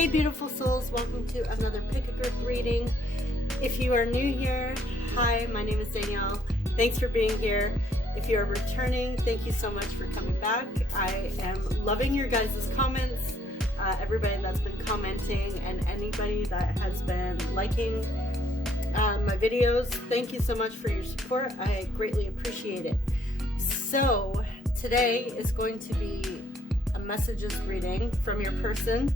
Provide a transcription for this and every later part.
Hey beautiful souls, welcome to another pick-a-group reading. If you are new here, hi, my name is Danielle. Thanks for being here. If you are returning, thank you so much for coming back. I am loving your guys' comments, everybody that's been commenting and anybody that has been liking my videos. Thank you so much for your support. I greatly appreciate it. So today is going to be a messages reading from your person.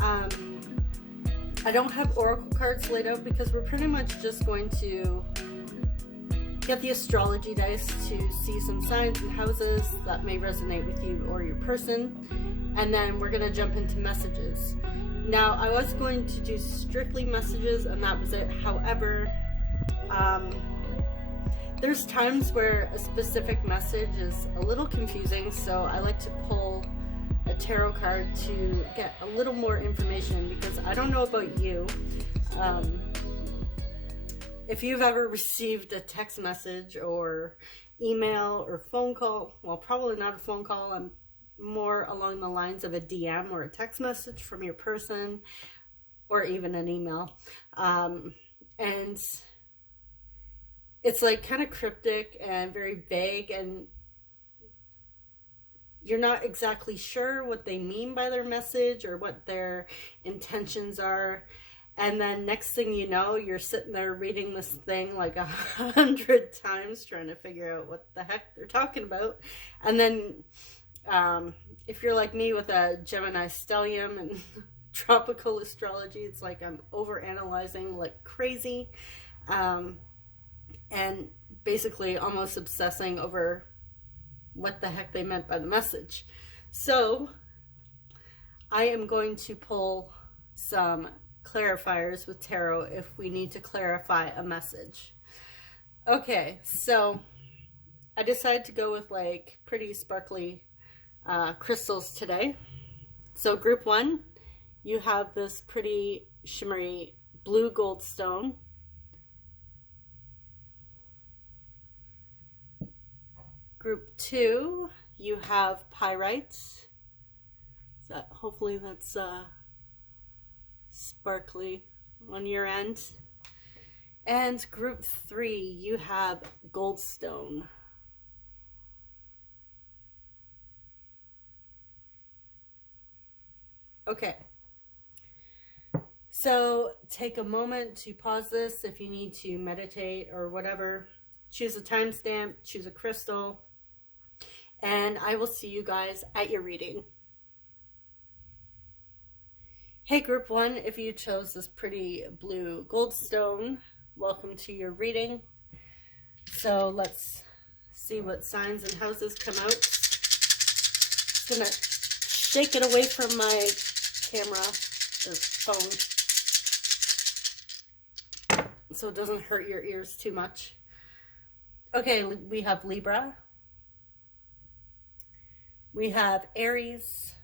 I don't have oracle cards laid out because we're pretty much just going to get the astrology dice to see some signs and houses that may resonate with you or your person, and then we're going to jump into messages. Now, I was going to do strictly messages and that was it. However, there's times where a specific message is a little confusing, so I like to pull a tarot card to get a little more information, because I don't know about you. If you've ever received a text message or email or phone call, well, probably not a phone call, I'm more along the lines of a DM or a text message from your person, or even an email. And it's like kind of cryptic and very vague, and you're not exactly sure what they mean by their message or what their intentions are. And then next thing you know, you're sitting there reading this thing like 100 times trying to figure out what the heck they're talking about. And then if you're like me with a Gemini stellium and tropical astrology, it's like I'm over analyzing like crazy, and basically almost obsessing over what the heck they meant by the message. So I am going to pull some clarifiers with tarot if we need to clarify a message. Okay, so I decided to go with like pretty sparkly crystals today. So group one, you have this pretty shimmery blue gold stone. Group two, you have pyrites. Hopefully that's sparkly on your end. And group three, you have goldstone. Okay. So take a moment to pause this if you need to meditate or whatever. Choose a timestamp, choose a crystal, and I will see you guys at your reading. Hey group one, if you chose this pretty blue goldstone, welcome to your reading. So let's see what signs and houses come out. Just gonna shake it away from my camera or phone so it doesn't hurt your ears too much. Okay, we have Libra. We have Aries.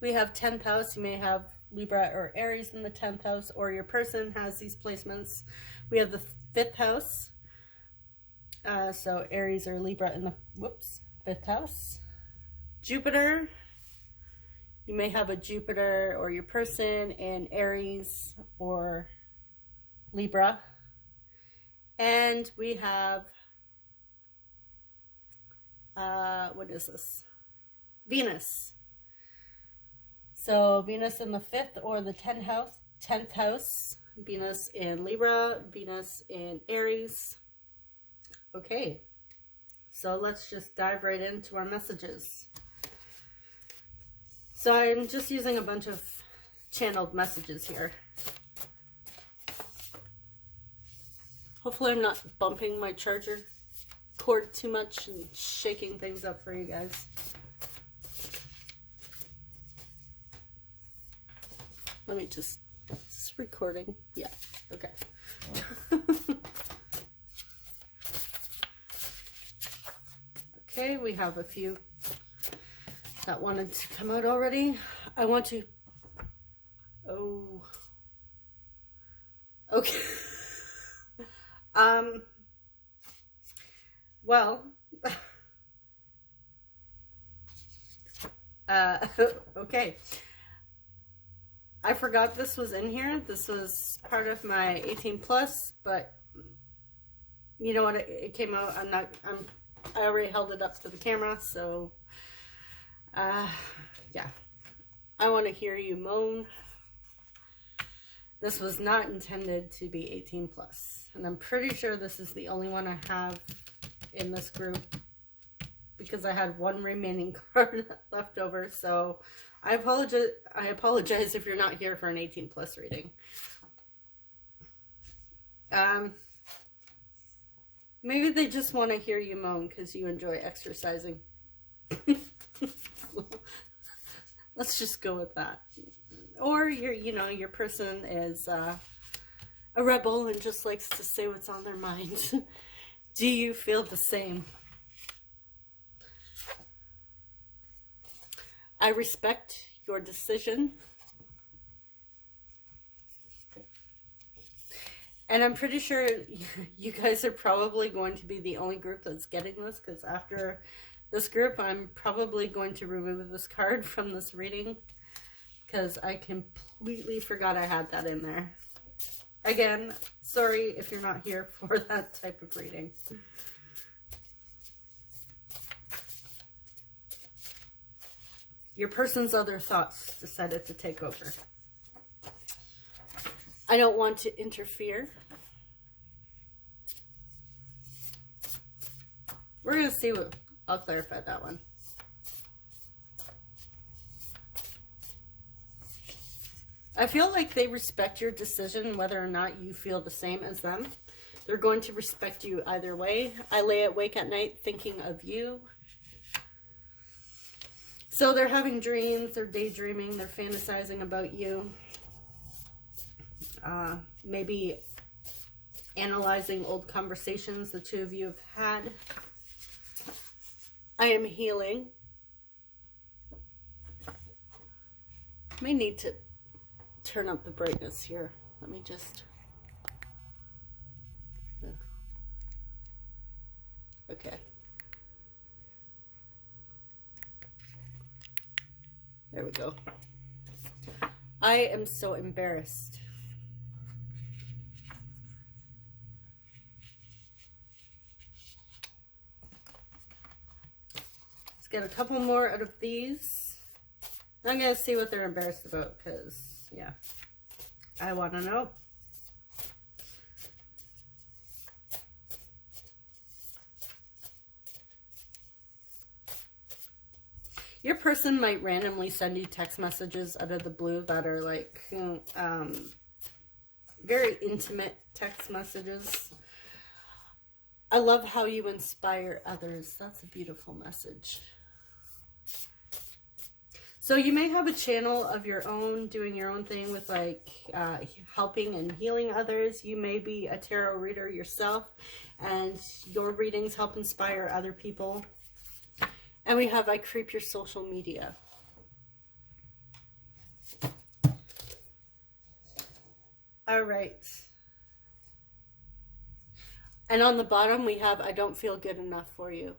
We have 10th house. You may have Libra or Aries in the 10th house, or your person has these placements. We have the 5th house. So Aries or Libra in the 5th house. Jupiter. You may have a Jupiter or your person in Aries or Libra. And we have, what is this? Venus. So Venus in the 5th or the 10th house, Venus in Libra, Venus in Aries. Okay, so let's just dive right into our messages. So I'm just using a bunch of channeled messages here. Hopefully I'm not bumping my charger cord too much and shaking things up for you guys. Let me just, is this recording? Yeah, okay. Okay, we have a few that wanted to come out already. I want to, oh, okay. Well, okay. I forgot this was in here. This was part of my 18 plus, but you know what? It came out. I already held it up to the camera, so yeah. I want to hear you moan. This was not intended to be 18 plus, and I'm pretty sure this is the only one I have in this group because I had one remaining card left over. So I apologize if you're not here for an 18 plus reading. Maybe they just want to hear you moan because you enjoy exercising. Let's just go with that. Or your person is a rebel and just likes to say what's on their mind. Do you feel the same? I respect your decision. And I'm pretty sure you guys are probably going to be the only group that's getting this, because after this group, I'm probably going to remove this card from this reading, because I completely forgot I had that in there. Again, sorry if you're not here for that type of reading. Your person's other thoughts decided to take over. I don't want to interfere. We're going to see what... I'll clarify that one. I feel like they respect your decision whether or not you feel the same as them. They're going to respect you either way. I lay awake at night thinking of you. So they're having dreams, they're daydreaming, they're fantasizing about you. Maybe analyzing old conversations the two of you have had. I am healing. May need to turn up the brightness here. Let me just... Okay. There we go. I am so embarrassed. Let's get a couple more out of these. I'm going to see what they're embarrassed about because, yeah, I want to know. Your person might randomly send you text messages out of the blue that are like very intimate text messages. I love how you inspire others. That's a beautiful message. So you may have a channel of your own, doing your own thing with like helping and healing others. You may be a tarot reader yourself, and your readings help inspire other people. And we have, I creep your social media. All right. And on the bottom, we have, I don't feel good enough for you.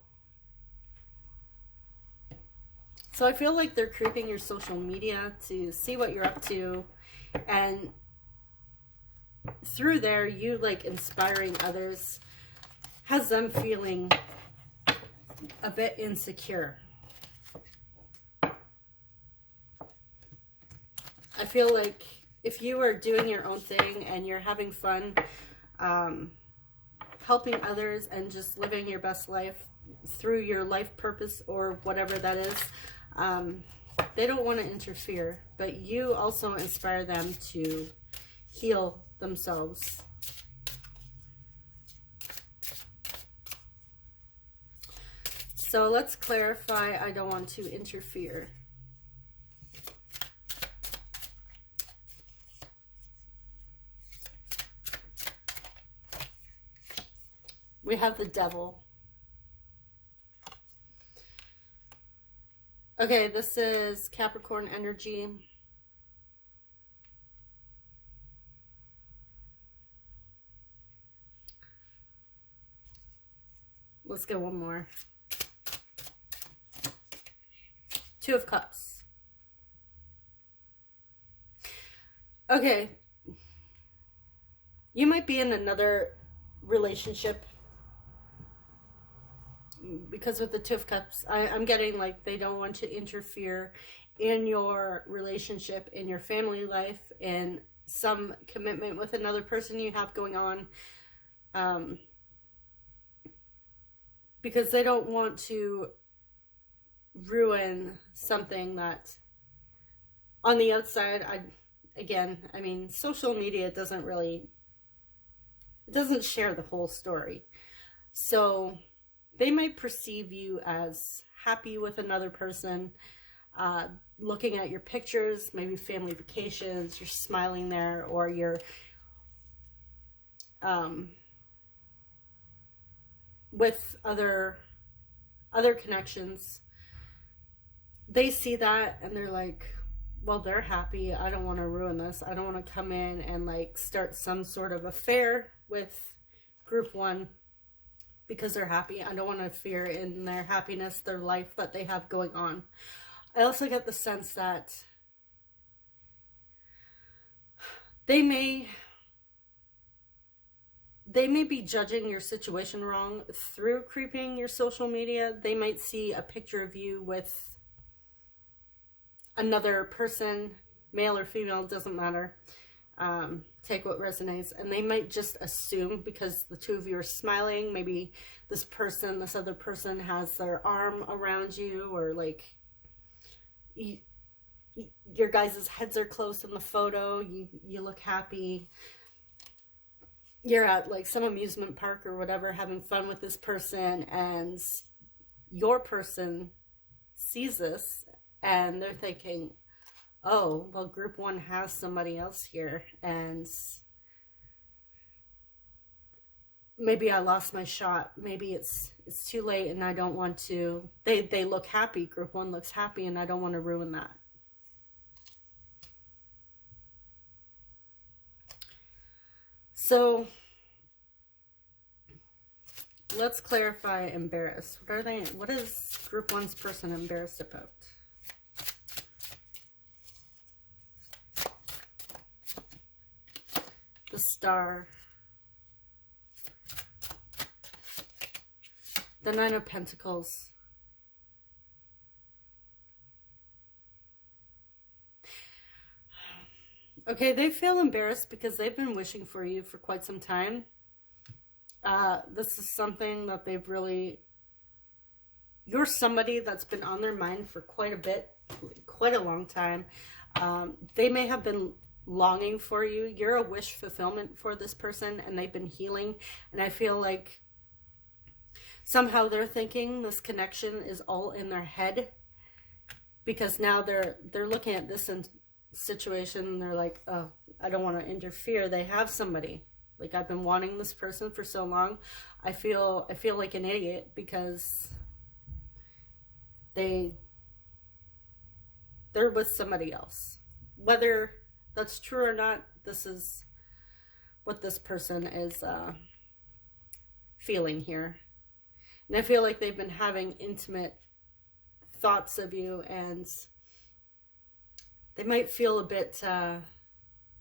So I feel like they're creeping your social media to see what you're up to. And through there, you like inspiring others has them feeling a bit insecure. I feel like if you are doing your own thing and you're having fun, helping others and just living your best life through your life purpose or whatever that is, they don't want to interfere, but you also inspire them to heal themselves. So let's clarify, I don't want to interfere. We have the Devil. Okay, this is Capricorn energy. Let's get one more. Two of Cups. Okay. You might be in another relationship, because with the Two of Cups, I'm getting like they don't want to interfere in your relationship, in your family life, in some commitment with another person you have going on, because they don't want to ruin something that on the outside, I mean, social media doesn't share the whole story. So they might perceive you as happy with another person, looking at your pictures, maybe family vacations, you're smiling there, or you're with other connections. They see that and they're like, well, they're happy. I don't want to ruin this. I don't want to come in and like start some sort of affair with group one because they're happy. I don't want to interfere in their happiness, their life that they have going on. I also get the sense that they may be judging your situation wrong through creeping your social media. They might see a picture of you with another person, male or female, doesn't matter. Take what resonates. And they might just assume, because the two of you are smiling, maybe this other person has their arm around you, or like your guys' heads are close in the photo. You look happy. You're at like some amusement park or whatever, having fun with this person, and your person sees this and they're thinking, oh, well, group one has somebody else here, and maybe I lost my shot. Maybe it's too late and I don't want to. They look happy. Group one looks happy and I don't want to ruin that. So let's clarify embarrassed. What is group one's person embarrassed about? The Star. The Nine of Pentacles. Okay, they feel embarrassed because they've been wishing for you for quite some time. This is something that they've really... You're somebody that's been on their mind for quite a bit, quite a long time. They may have been longing for you. You're a wish fulfillment for this person, and they've been healing. And I feel like somehow they're thinking this connection is all in their head, because now they're looking at this situation and they're like, oh, I don't want to interfere. They have somebody. Like, I've been wanting this person for so long. I feel like an idiot because they're with somebody else. Whether that's true or not, this is what this person is feeling here. And I feel like they've been having intimate thoughts of you, and they might feel a bit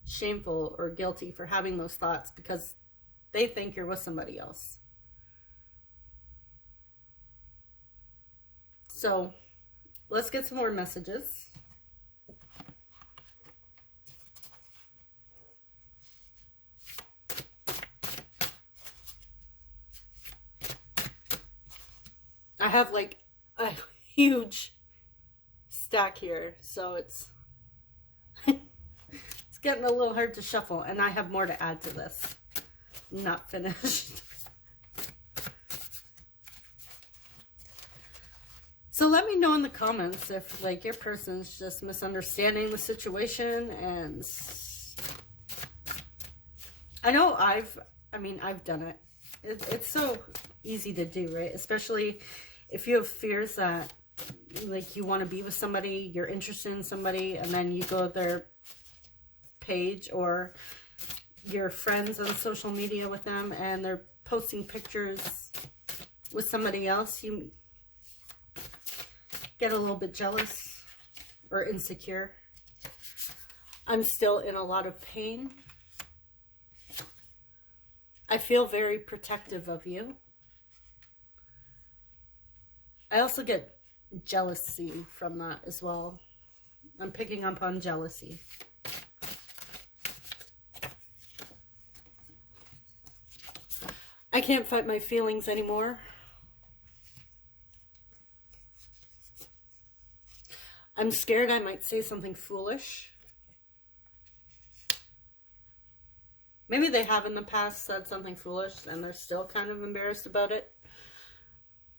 shameful or guilty for having those thoughts because they think you're with somebody else. So let's get some more messages. I have like a huge stack here, so it's it's getting a little hard to shuffle, and I have more to add to this. Not finished. So let me know in the comments if like your person's just misunderstanding the situation. And I know I've done it. It's so easy to do, right? Especially if you have fears that like you want to be with somebody, you're interested in somebody, and then you go to their page or your friends on social media with them and they're posting pictures with somebody else, you get a little bit jealous or insecure. I'm still in a lot of pain. I feel very protective of you. I also get jealousy from that as well. I'm picking up on jealousy. I can't fight my feelings anymore. I'm scared I might say something foolish. Maybe they have in the past said something foolish and they're still kind of embarrassed about it.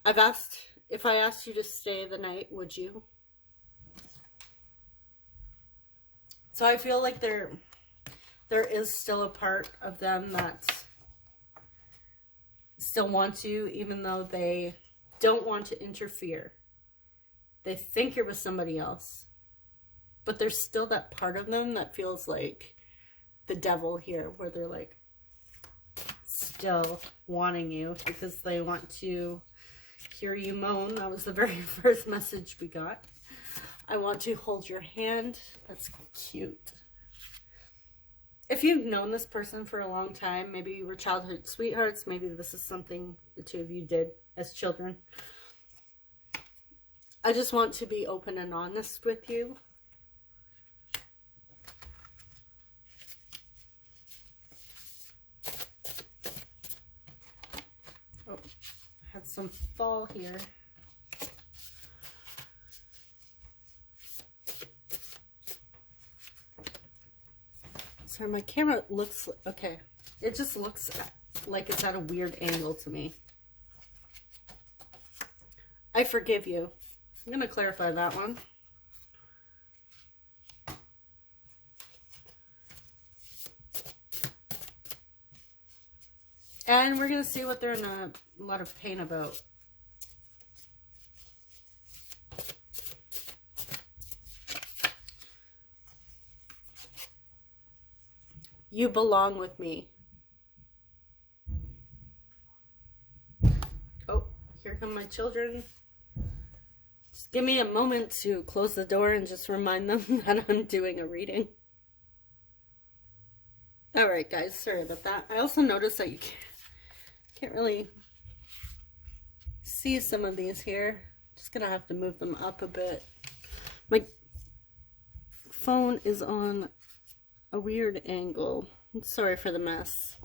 I've asked, if I asked you to stay the night, would you? So I feel like there is still a part of them that still want to, even though they don't want to interfere. They think you're with somebody else. But there's still that part of them that feels like the devil here, where they're like still wanting you because they want to hear you moan. That was the very first message we got. I want to hold your hand. That's cute. If you've known this person for a long time, maybe you were childhood sweethearts, maybe this is something the two of you did as children. I just want to be open and honest with you. Oh, I had some fall here. Sorry, my camera looks, okay. It just looks like it's at a weird angle to me. I forgive you. I'm going to clarify that one. And we're going to see what they're in a lot of pain about. You belong with me. Oh, here come my children. Just give me a moment to close the door and just remind them that I'm doing a reading. Alright guys, sorry about that. I also noticed that you can't really see some of these here. Just gonna have to move them up a bit. My phone is on a weird angle. I'm sorry for the mess.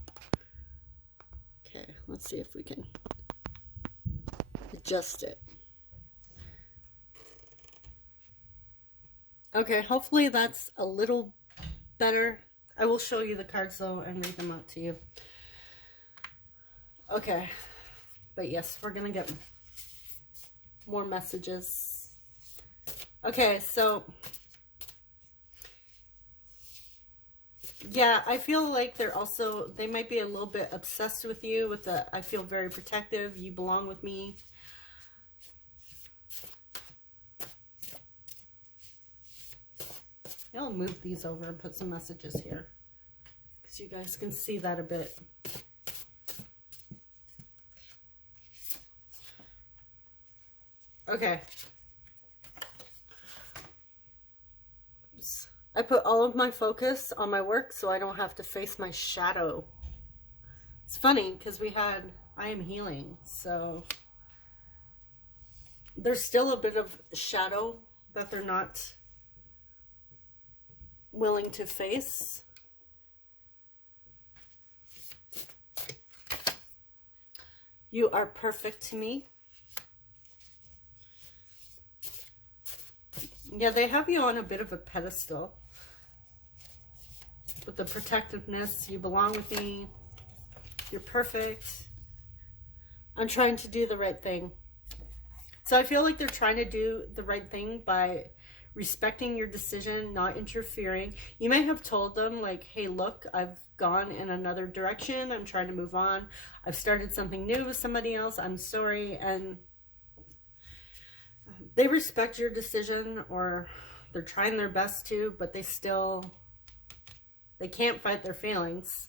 Okay, let's see if we can adjust it. Okay, hopefully that's a little better. I will show you the cards though and read them out to you. Okay, but yes, we're gonna get more messages. Okay, so yeah, I feel like they might be a little bit obsessed with you with the, I feel very protective, you belong with me. I'll move these over and put some messages here because you guys can see that a bit. Okay. Oops. I put all of my focus on my work so I don't have to face my shadow. It's funny because we had I am healing, so there's still a bit of shadow that they're not willing to face. You are perfect to me. Yeah, they have you on a bit of a pedestal with the protectiveness. You belong with me. You're perfect. I'm trying to do the right thing. So I feel like they're trying to do the right thing by respecting your decision, not interfering. You may have told them like, hey, look, I've gone in another direction. I'm trying to move on. I've started something new with somebody else. I'm sorry. And they respect your decision, or they're trying their best to, but they can't fight their feelings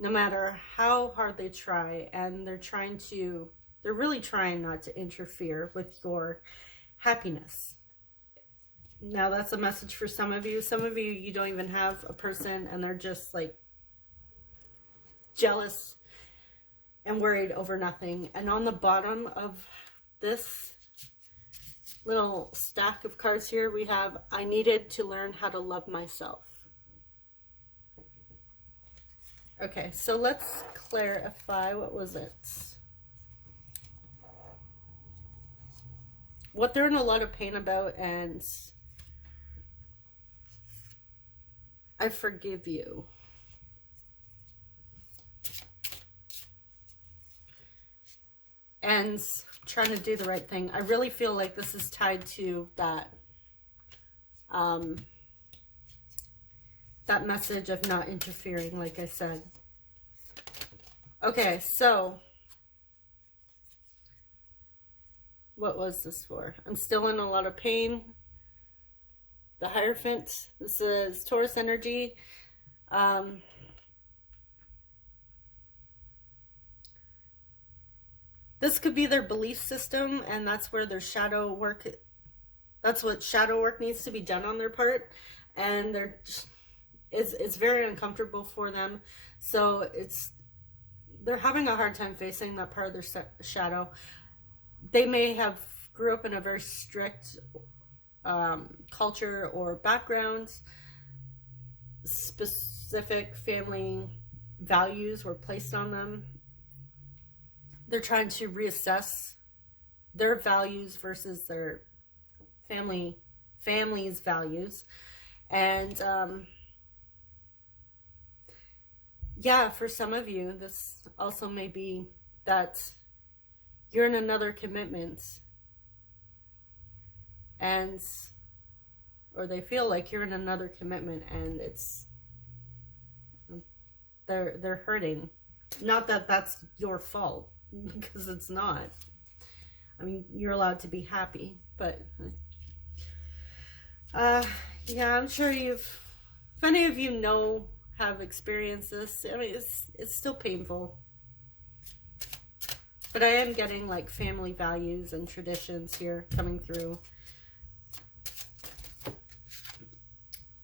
no matter how hard they try. And they're really trying not to interfere with your happiness. Now that's a message for some of you. Some of you, you don't even have a person and they're just like jealous and worried over nothing. And on the bottom of this little stack of cards here, we have, I needed to learn how to love myself. Okay, so let's clarify, what was it? What they're in a lot of pain about, and I forgive you. And trying to do the right thing. I really feel like this is tied to that that message of not interfering, like I said. Okay, so what was this for? I'm still in a lot of pain. The Hierophant. This is Taurus energy. This could be their belief system, and that's where their shadow work, that's what shadow work needs to be done on their part. And they're just, it's very uncomfortable for them. So they're having a hard time facing that part of their shadow. They may have grew up in a very strict culture or background. Specific family values were placed on them. They're trying to reassess their values versus their family's values. And yeah, for some of you, this also may be that you're in another commitment, and or they feel like you're in another commitment, and they're hurting. Not that that's your fault, because it's not. I mean, you're allowed to be happy, but yeah, I'm sure if any of you have experienced this, I mean, it's still painful. But I am getting like family values and traditions here coming through.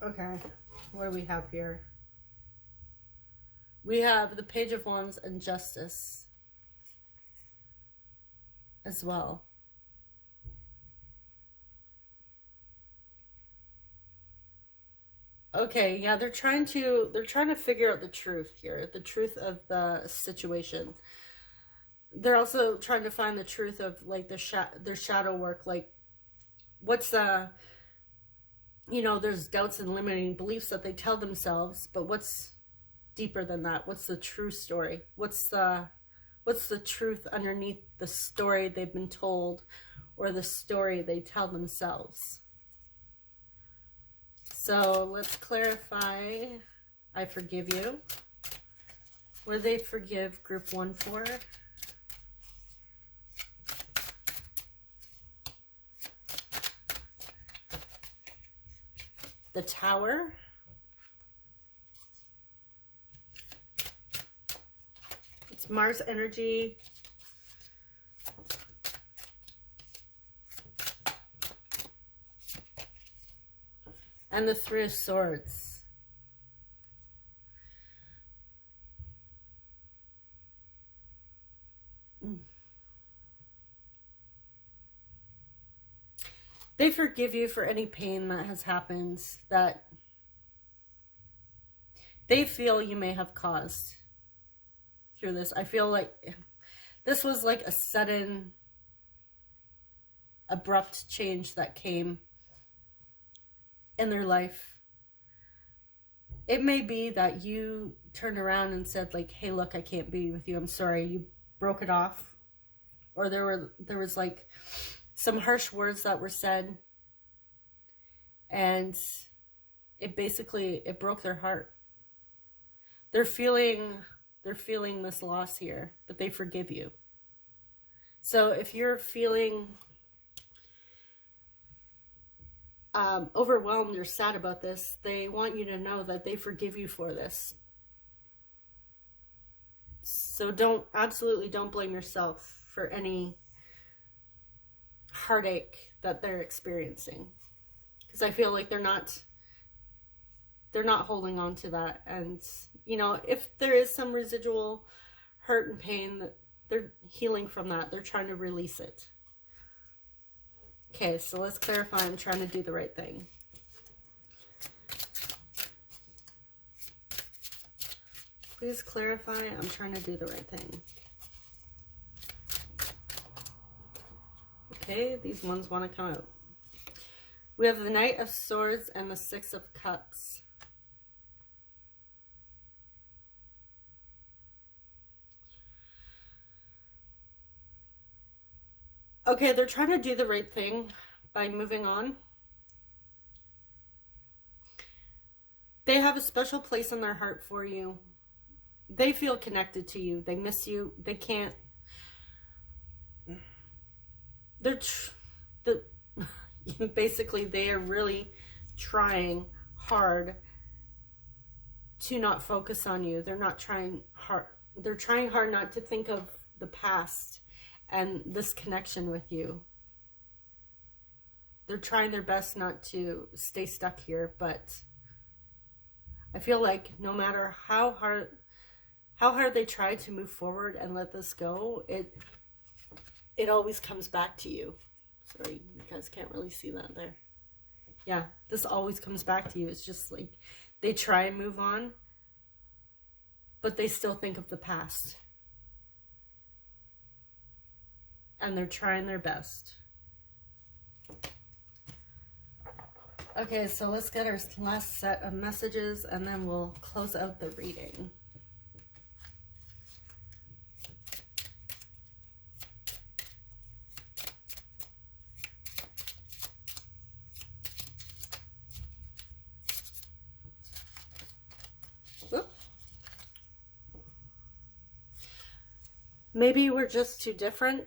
Okay, what do we have here? We have the Page of Wands and Justice as well. Okay, yeah, they're trying to figure out the truth here, the truth of the situation. They're also trying to find the truth of like their shadow work, like what's there's doubts and limiting beliefs that they tell themselves, but what's deeper than that? What's the true story? What's the truth underneath the story they've been told, or the story they tell themselves? So let's clarify. I forgive you. What do they forgive group 1 for? The Tower. It's Mars energy. And the Three of Swords. They forgive you for any pain that has happened that they feel you may have caused through this. I feel like this was like a sudden, abrupt change that came in their life. It may be that you turned around and said like, hey, look, I can't be with you. I'm sorry. You broke it off. Or there was like some harsh words that were said, and it broke their heart. They're feeling this loss here, but they forgive you. So if you're feeling overwhelmed or sad about this, they want you to know that they forgive you for this. So absolutely don't blame yourself for any heartache that they're experiencing. Because I feel like they're not holding on to that. And, you know, if there is some residual hurt and pain, they're healing from that. They're trying to release it. Okay, so let's clarify. I'm trying to do the right thing. Please clarify. I'm trying to do the right thing. Okay, these ones want to come out. We have the Knight of Swords and the Six of Cups. Okay, they're trying to do the right thing by moving on. They have a special place in their heart for you. They feel connected to you. They miss you. They can't. Basically, they are really trying hard to not focus on you. They're not trying hard. They're trying hard not to think of the past and this connection with you. They're trying their best not to stay stuck here, but I feel like no matter how hard they try to move forward and let this go, it always comes back to you. Sorry, you guys can't really see that there. Yeah, this always comes back to you. It's just like they try and move on, but they still think of the past. And they're trying their best. Okay, so let's get our last set of messages and then we'll close out the reading. Maybe we're just too different.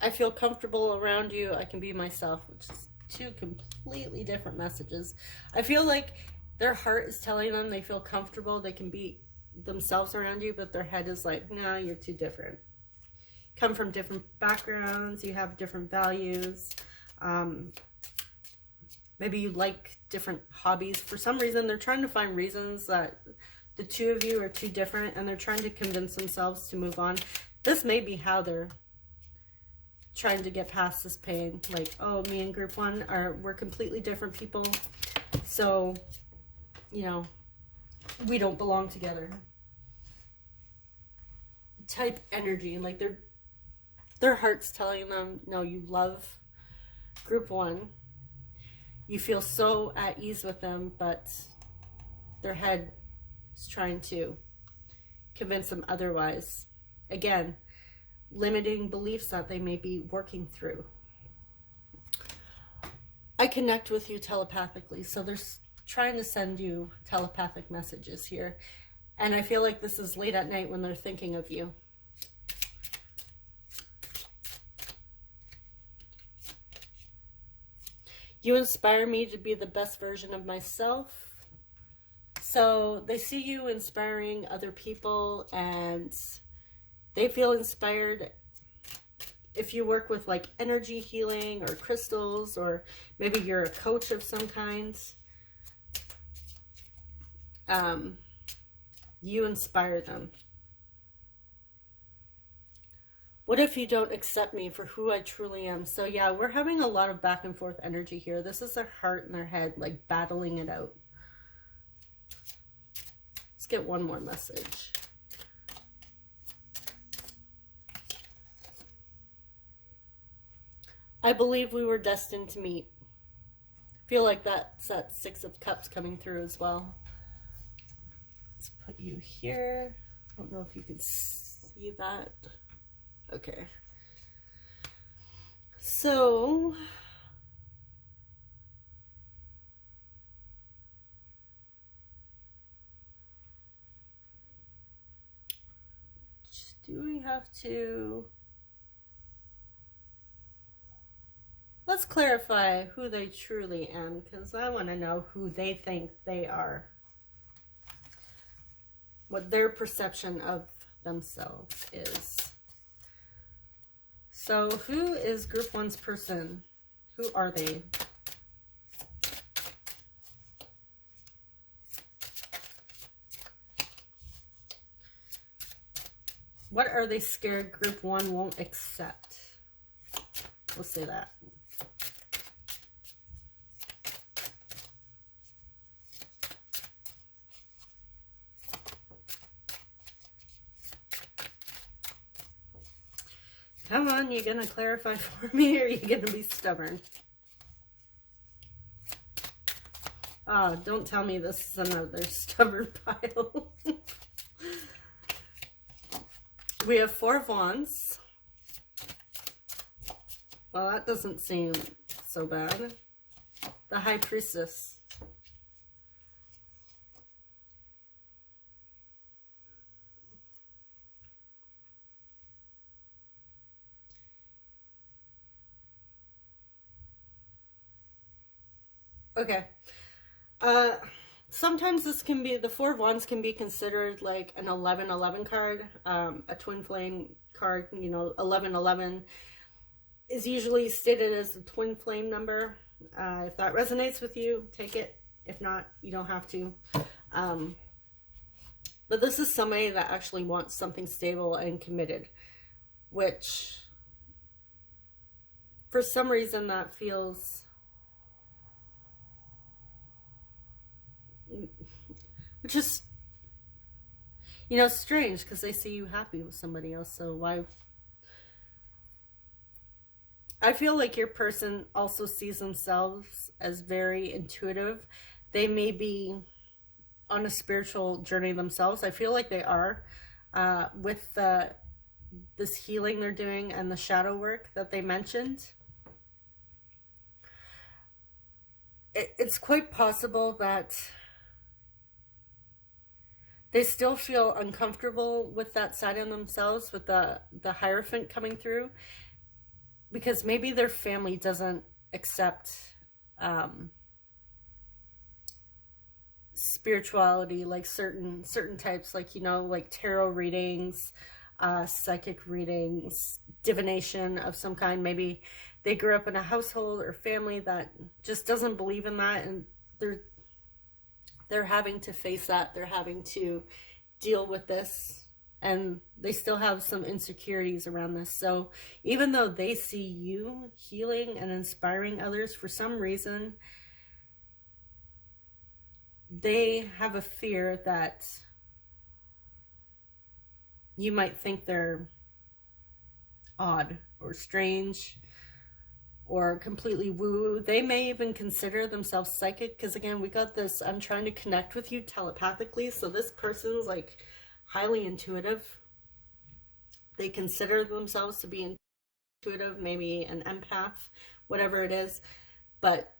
I feel comfortable around you. I can be myself, which is two completely different messages. I feel like their heart is telling them they feel comfortable. They can be themselves around you, but their head is like, no, you're too different. Come from different backgrounds. You have different values. Maybe you like different hobbies. For some reason, they're trying to find reasons that the two of you are too different, and they're trying to convince themselves to move on. This may be how they're trying to get past this pain. Like, oh, me and group one we're completely different people. So, you know, we don't belong together. Type energy. Like their heart's telling them, no, you love group one. You feel so at ease with them, but their head is trying to convince them otherwise. Again, limiting beliefs that they may be working through. I connect with you telepathically, so they're trying to send you telepathic messages here. And I feel like this is late at night when they're thinking of you. You inspire me to be the best version of myself. So they see you inspiring other people and they feel inspired. If you work with like energy healing or crystals, or maybe you're a coach of some kind, you inspire them. What if you don't accept me for who I truly am? So yeah, we're having a lot of back and forth energy here. This is their heart and their head, like battling it out. Let's get one more message. I believe we were destined to meet. I feel like that's that Six of Cups coming through as well. Let's put you here. I don't know if you can see that. Okay. So, do we have to... Let's clarify who they truly am, because I want to know who they think they are. What their perception of themselves is. So who is group one's person? Who are they? What are they scared group one won't accept? We'll say that. Come on, you gonna clarify for me, or are you gonna be stubborn? Oh, don't tell me this is another stubborn pile. We have 4 of Wands. Well, that doesn't seem so bad. The High Priestess. Okay. Sometimes this can be, the 4 of Wands can be considered like an 11-11 card, a twin flame card. You know, 11-11 is usually stated as the twin flame number. If that resonates with you, take it. If not, you don't have to. But this is somebody that actually wants something stable and committed, which for some reason that feels, which is, you know, strange, because they see you happy with somebody else. So why? I feel like your person also sees themselves as very intuitive. They may be on a spiritual journey themselves. I feel like they are, with this healing they're doing and the shadow work that they mentioned. It's quite possible that they still feel uncomfortable with that side of themselves, with the Hierophant coming through, because maybe their family doesn't accept spirituality, like certain types, like, you know, like tarot readings, psychic readings, divination of some kind. Maybe they grew up in a household or family that just doesn't believe in that, and they're having to face that. They're having to deal with this, and they still have some insecurities around this. So even though they see you healing and inspiring others, for some reason they have a fear that you might think they're odd or strange or completely woo. They may even consider themselves psychic, because again, we got this, I'm trying to connect with you telepathically. So this person's like highly intuitive. They consider themselves to be intuitive, maybe an empath, whatever it is, but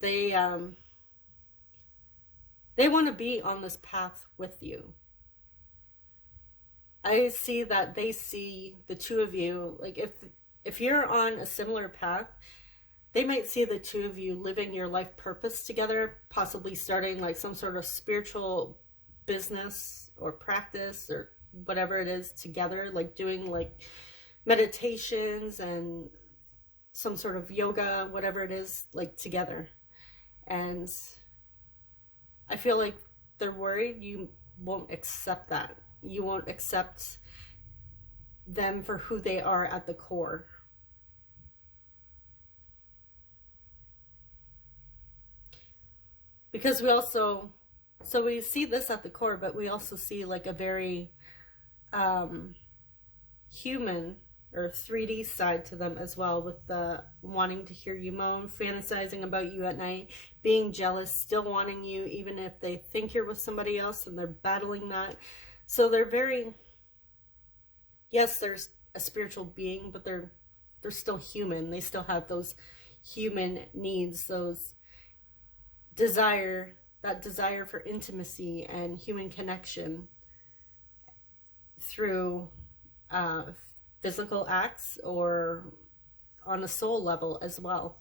they want to be on this path with you. I see that they see the two of you, like if you're on a similar path, they might see the two of you living your life purpose together, possibly starting like some sort of spiritual business or practice or whatever it is together, like doing like meditations and some sort of yoga, whatever it is, like together. And I feel like they're worried you won't accept that. You won't accept them for who they are at the core. Because we also, so we see this at the core, but we also see like a very human or 3D side to them as well, with the wanting to hear you moan, fantasizing about you at night, being jealous, still wanting you even if they think you're with somebody else, and they're battling that. So they're very, yes, there's a spiritual being, but they're still human. They still have those human needs, those that desire for intimacy and human connection through physical acts or on a soul level as well.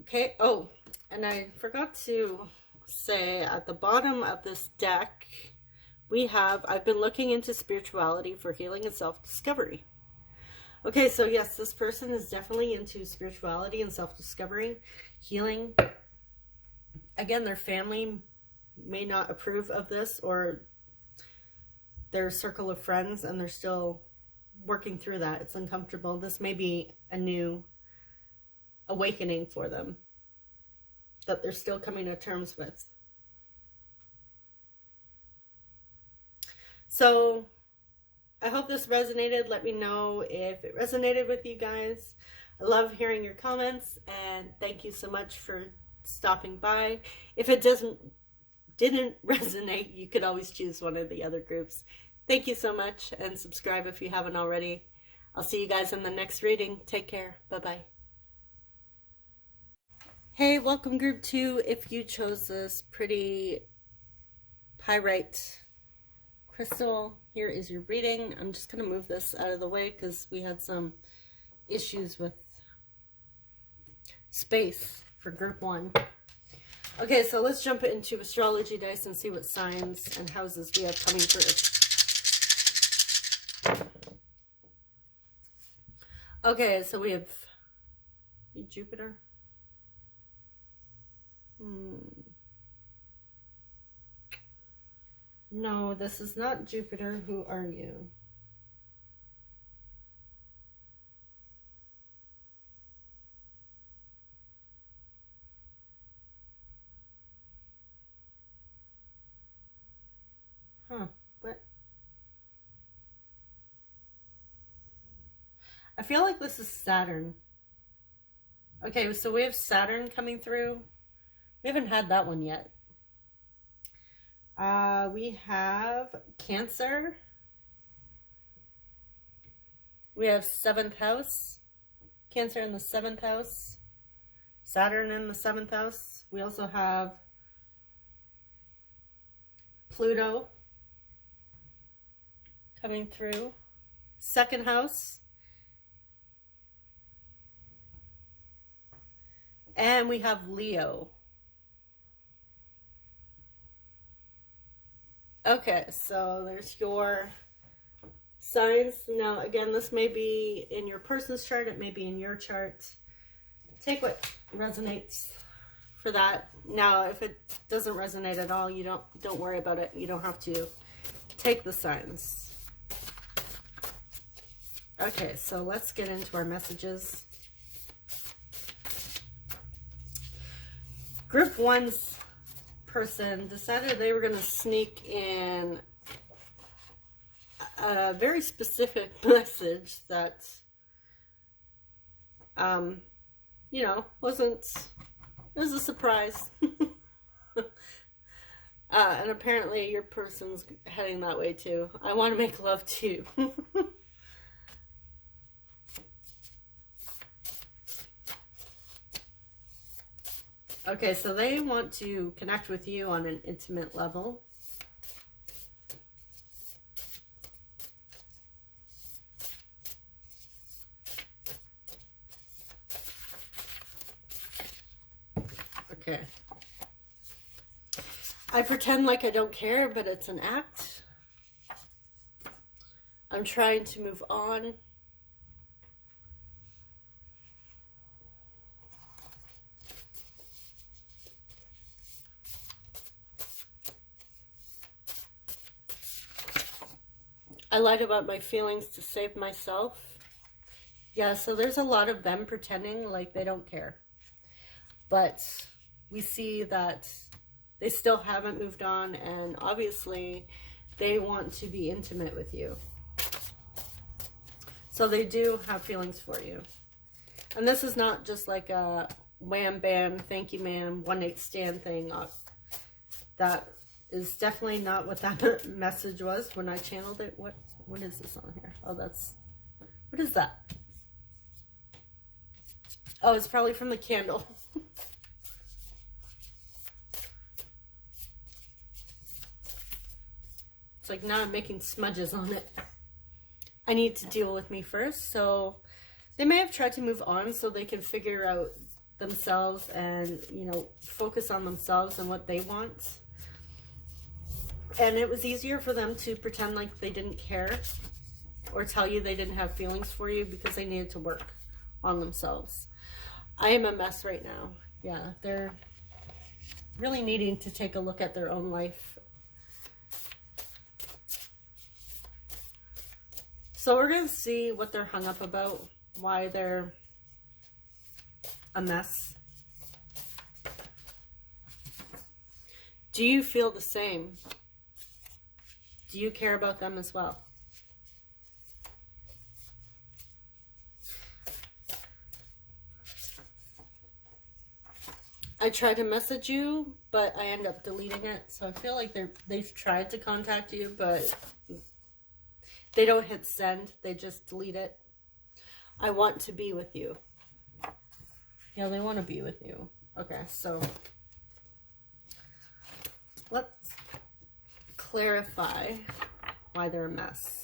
Okay. Oh, and I forgot to say at the bottom of this deck, we have, I've been looking into spirituality for healing and self-discovery. Okay, so yes, this person is definitely into spirituality and self-discovery, healing. Again, their family may not approve of this, or their circle of friends, and they're still working through that. It's uncomfortable. This may be a new awakening for them that they're still coming to terms with. So I hope this resonated. Let me know if it resonated with you guys. I love hearing your comments, and thank you so much for stopping by. If it didn't resonate, you could always choose one of the other groups. Thank you so much, and subscribe if you haven't already. I'll see you guys in the next reading. Take care. Bye-bye. Hey, welcome group 2. If you chose this pretty pyrite crystal, here is your reading. I'm just going to move this out of the way because we had some issues with space for group 1. Okay, so let's jump into astrology dice and see what signs and houses we have coming through. Okay, so we have Jupiter. No, this is not Jupiter. Who are you? Huh, what? I feel like this is Saturn. Okay, so we have Saturn coming through. We haven't had that one yet. We have Cancer. We have 7th house. Cancer in the 7th house. Saturn in the 7th house. We also have Pluto coming through. 2nd house. And we have Leo. Okay, so there's your signs. Now, again, this may be in your person's chart. It may be in your chart. Take what resonates for that. Now, if it doesn't resonate at all, you don't worry about it. You don't have to take the signs. Okay, so let's get into our messages. Group 1's person decided they were going to sneak in a very specific message that, you know, it was a surprise. And apparently your person's heading that way too. I want to make love too. Okay, so they want to connect with you on an intimate level. Okay. I pretend like I don't care, but it's an act. I'm trying to move on. I lied about my feelings to save myself. Yeah, so there's a lot of them pretending like they don't care. But we see that they still haven't moved on, and obviously they want to be intimate with you. So they do have feelings for you. And this is not just like a wham bam, thank you ma'am, one night stand thing. That is definitely not what that message was when I channeled it. What is this on here? Oh, what is that? Oh, it's probably from the candle. It's like now I'm making smudges on it. I need to deal with me first. So they may have tried to move on so they can figure out themselves and, you know, focus on themselves and what they want. And it was easier for them to pretend like they didn't care or tell you they didn't have feelings for you because they needed to work on themselves. I am a mess right now. Yeah, they're really needing to take a look at their own life. So we're going to see what they're hung up about, why they're a mess. Do you feel the same? Do you care about them as well? I tried to message you, but I end up deleting it. So I feel like they've tried to contact you, but they don't hit send. They just delete it. I want to be with you. Yeah, they want to be with you. Okay, so let's clarify why they're a mess.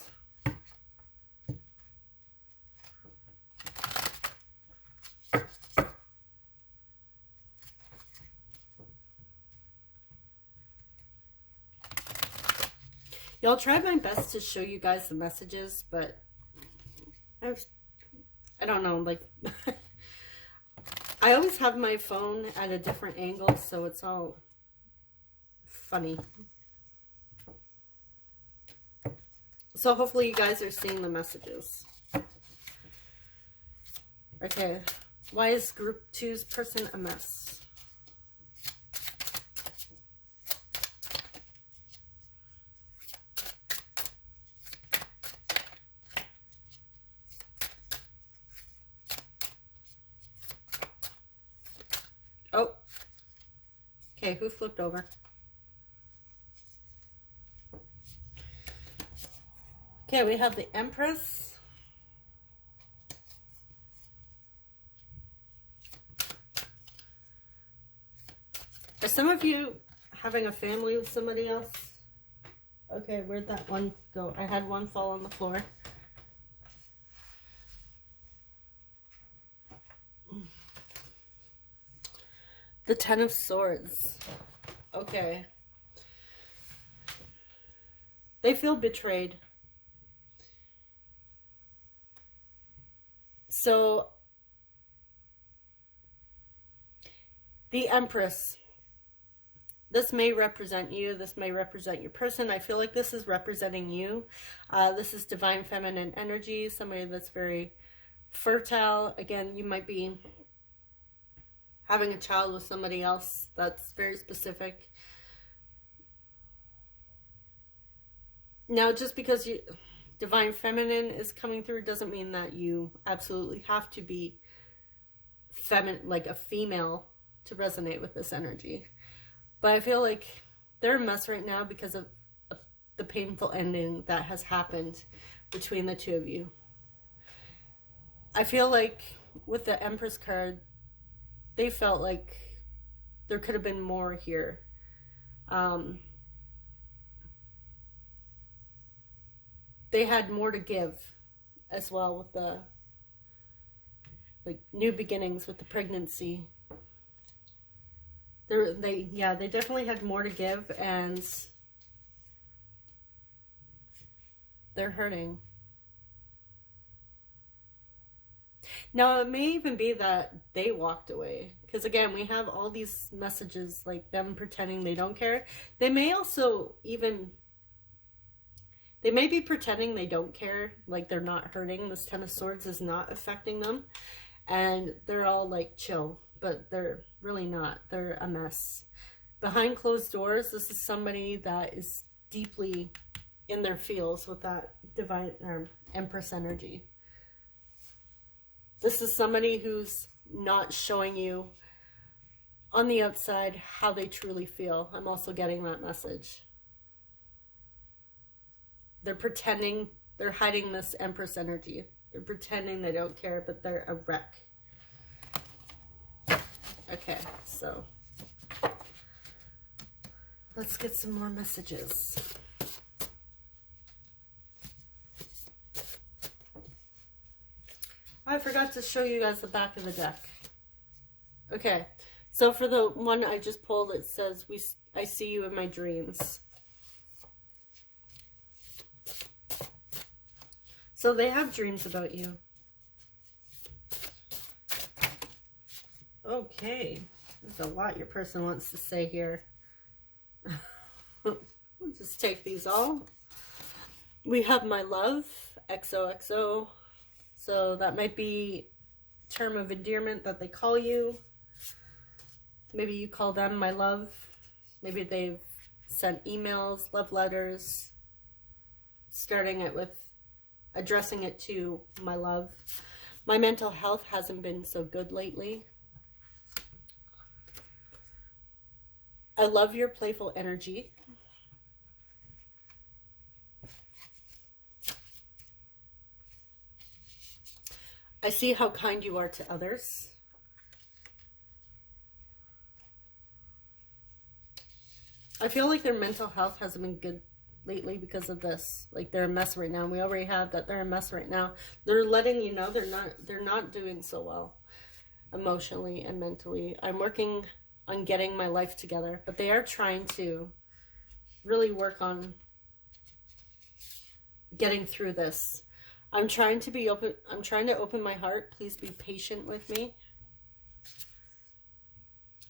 Y'all, tried my best to show you guys the messages, but I don't know, like, I always have my phone at a different angle, so it's all funny. So hopefully you guys are seeing the messages. Okay, why is group 2's person a mess? Oh, okay, who flipped over? Okay, we have the Empress. Are some of you having a family with somebody else? Okay, where'd that one go? I had one fall on the floor. The Ten of Swords. Okay. They feel betrayed. So, the Empress. This may represent you. This may represent your person. I feel like this is representing you. This is divine feminine energy. Somebody that's very fertile. Again, you might be having a child with somebody else. That's very specific. Now, just because divine feminine is coming through doesn't mean that you absolutely have to be feminine, like a female, to resonate with this energy. But I feel like they're a mess right now because of the painful ending that has happened between the two of you. I feel like with the Empress card, they felt like there could have been more here. They had more to give as well with the new beginnings with the pregnancy. They definitely had more to give, and they're hurting. Now, it may even be that they walked away. Because, again, we have all these messages, like them pretending they don't care. They may also even... They may be pretending they don't care, like they're not hurting. This Ten of Swords is not affecting them. And they're all, like, chill. But they're really not. They're a mess. Behind closed doors, this is somebody that is deeply in their feels with that divine Empress energy. This is somebody who's not showing you on the outside how they truly feel. I'm also getting that message. They're pretending, they're hiding this Empress energy. They're pretending they don't care, but they're a wreck. Okay, so let's get some more messages. I forgot to show you guys the back of the deck. Okay, so for the one I just pulled, it says, I see you in my dreams. So they have dreams about you. Okay, there's a lot your person wants to say here. We'll just take these all. We have my love, XOXO. So that might be term of endearment that they call you. Maybe you call them my love. Maybe they've sent emails, love letters, starting it with addressing it to my love. My mental health hasn't been so good lately. I love your playful energy. I see how kind you are to others. I feel like their mental health hasn't been good lately because of this. Like they're a mess right now. We already have that they're a mess right now. They're letting you know they're not doing so well emotionally and mentally. I'm working on getting my life together, but they are trying to really work on getting through this. I'm trying to be open. I'm trying to open my heart. Please be patient with me.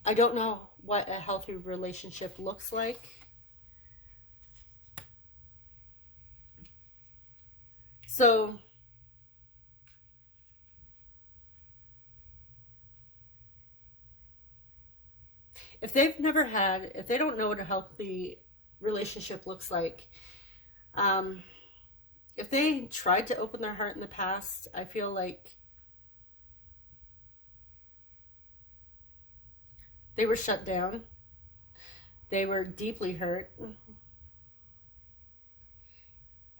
I don't know what a healthy relationship looks like. So if they've never had, if they don't know what a healthy relationship looks like, if they tried to open their heart in the past, I feel like they were shut down. They were deeply hurt.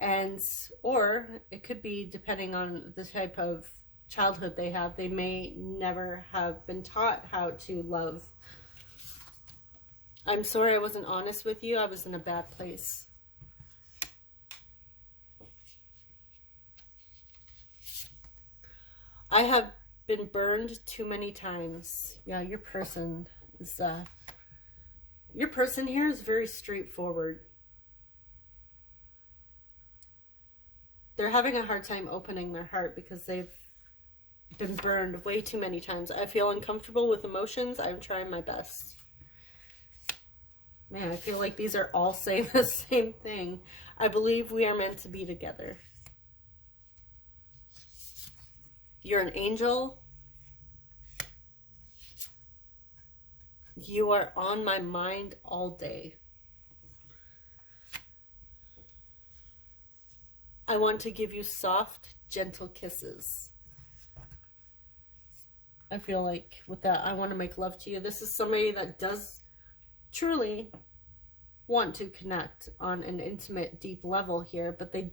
And, or it could be depending on the type of childhood they have, they may never have been taught how to love. I'm sorry I wasn't honest with you. I was in a bad place. I have been burned too many times. Yeah, your person here is very straightforward. They're having a hard time opening their heart because they've been burned way too many times. I feel uncomfortable with emotions. I'm trying my best. Man, I feel like these are all saying the same thing. I believe we are meant to be together. You're an angel. You are on my mind all day. I want to give you soft, gentle kisses. I feel like with that, I want to make love to you. This is somebody that does truly want to connect on an intimate, deep level here, but they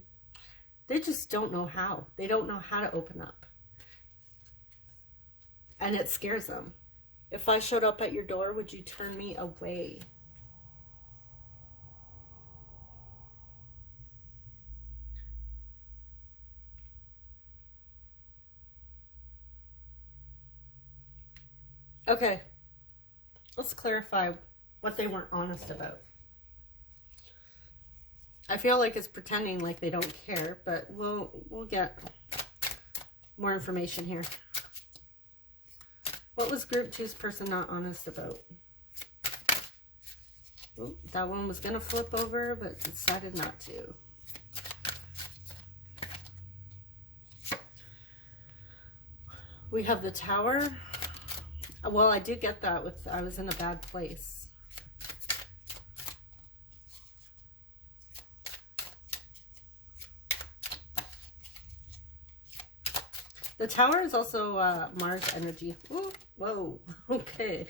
just don't know how. They don't know how to open up. And it scares them. If I showed up at your door, would you turn me away? Okay, let's clarify what they weren't honest about. I feel like it's pretending like they don't care, but we'll get more information here. What was group 2's person not honest about? Ooh, that one was going to flip over, but decided not to. We have the Tower. Well, I did get that with I was in a bad place. The Tower is also Mars energy. Ooh, whoa, okay.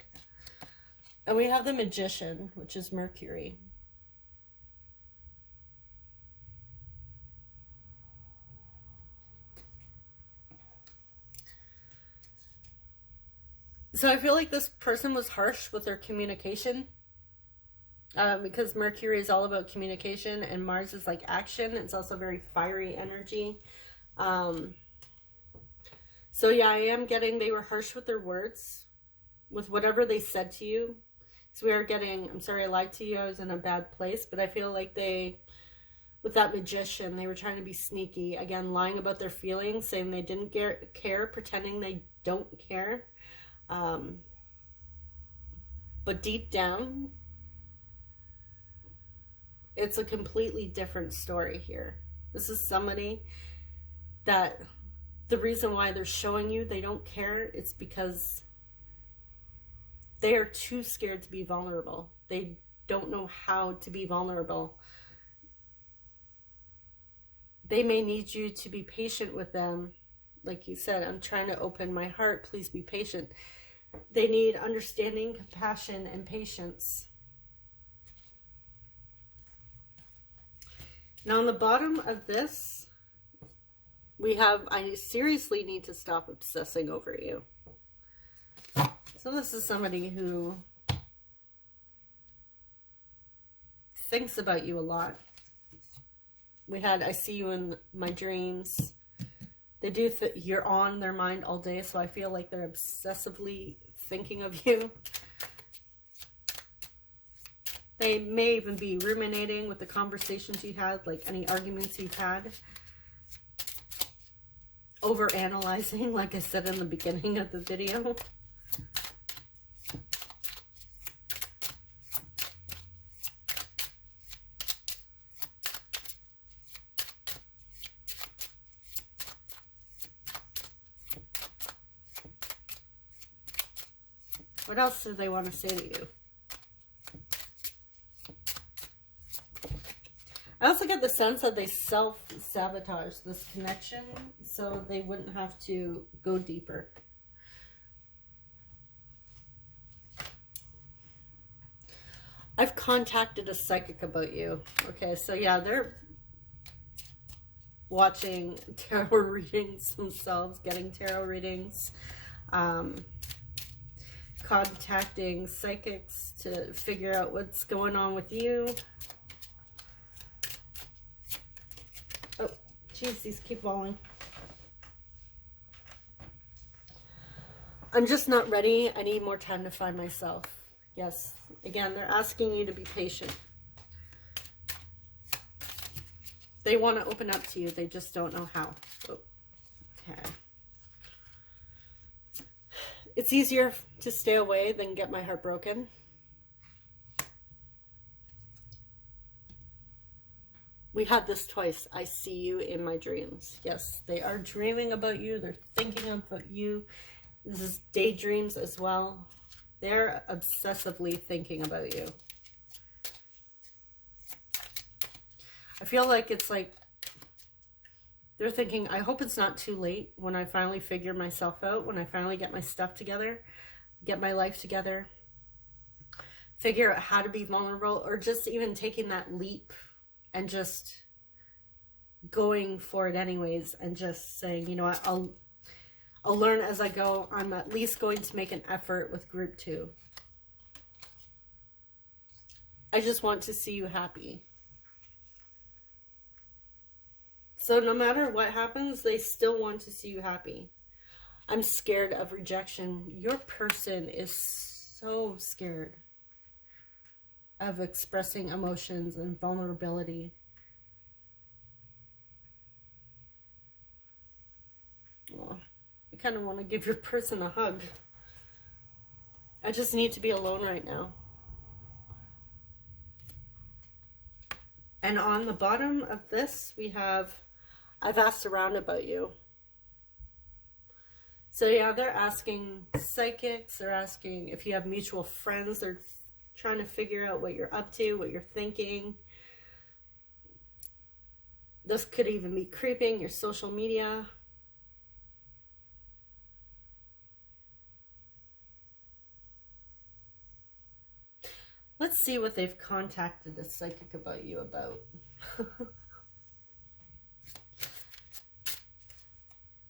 And we have the Magician, which is Mercury. So I feel like this person was harsh with their communication. Because Mercury is all about communication and Mars is like action. It's also very fiery energy. So yeah, I am getting they were harsh with their words. with whatever they said to you. So we are getting, I'm sorry I lied to you, I was in a bad place, but I feel like they, with that magician, they were trying to be sneaky. Again, lying about their feelings, saying they didn't care, pretending they don't care. But deep down, it's a completely different story here. This is somebody that the reason why they're showing you they don't care, it's because they are too scared to be vulnerable. They don't know how to be vulnerable. They may need you to be patient with them. Like you said, I'm trying to open my heart. Please be patient. They need understanding, compassion, and patience. Now on the bottom of this, we have, I seriously need to stop obsessing over you. So this is somebody who thinks about you a lot. We had, I see you in my dreams. They do, you're on their mind all day, so I feel like they're obsessively thinking of you. They may even be ruminating with the conversations you had, like any arguments you've had. Over-analyzing, like I said in the beginning of the video. What else do they want to say to you? I also get the sense that they self-sabotage this connection so they wouldn't have to go deeper. I've contacted a psychic about you. Okay, so yeah, they're watching tarot readings themselves, getting tarot readings, contacting psychics to figure out what's going on with you. Oh, geez, these keep falling. I'm just not ready. I need more time to find myself. Yes, again, they're asking you to be patient. They want to open up to you. They just don't know how. Oh, okay. It's easier to stay away than get my heart broken. We had this twice. I see you in my dreams. Yes, they are dreaming about you. They're thinking about you. This is daydreams as well. They're obsessively thinking about you. I feel like it's like they're thinking, I hope it's not too late when I finally figure myself out, when I finally get my stuff together, get my life together, figure out how to be vulnerable, or just even taking that leap and just going for it anyways and just saying, you know what, I'll learn as I go. I'm at least going to make an effort with group 2. I just want to see you happy. So no matter what happens, they still want to see you happy. I'm scared of rejection. Your person is so scared of expressing emotions and vulnerability. Oh, I kind of want to give your person a hug. I just need to be alone right now. And on the bottom of this, we have, I've asked around about you. So yeah, they're asking psychics, they're asking if you have mutual friends, they're trying to figure out what you're up to, what you're thinking. This could even be creeping your social media. Let's see what they've contacted the psychic about you about.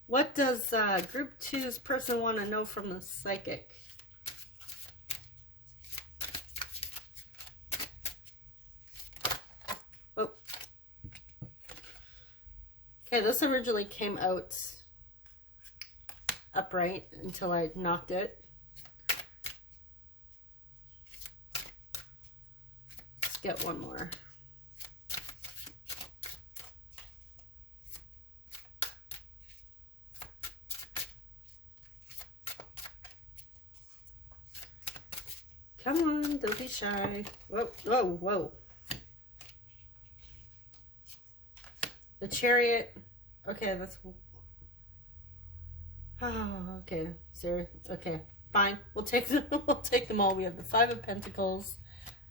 What does group 2's person want to know from the psychic? Oh. Okay, this originally came out upright until I knocked it. get one more. Come on, don't be shy. Whoa, whoa, whoa. The Chariot. Okay, that's... Oh, okay. Serious. Okay, fine. We'll take them. We'll take them all. We have the Five of Pentacles,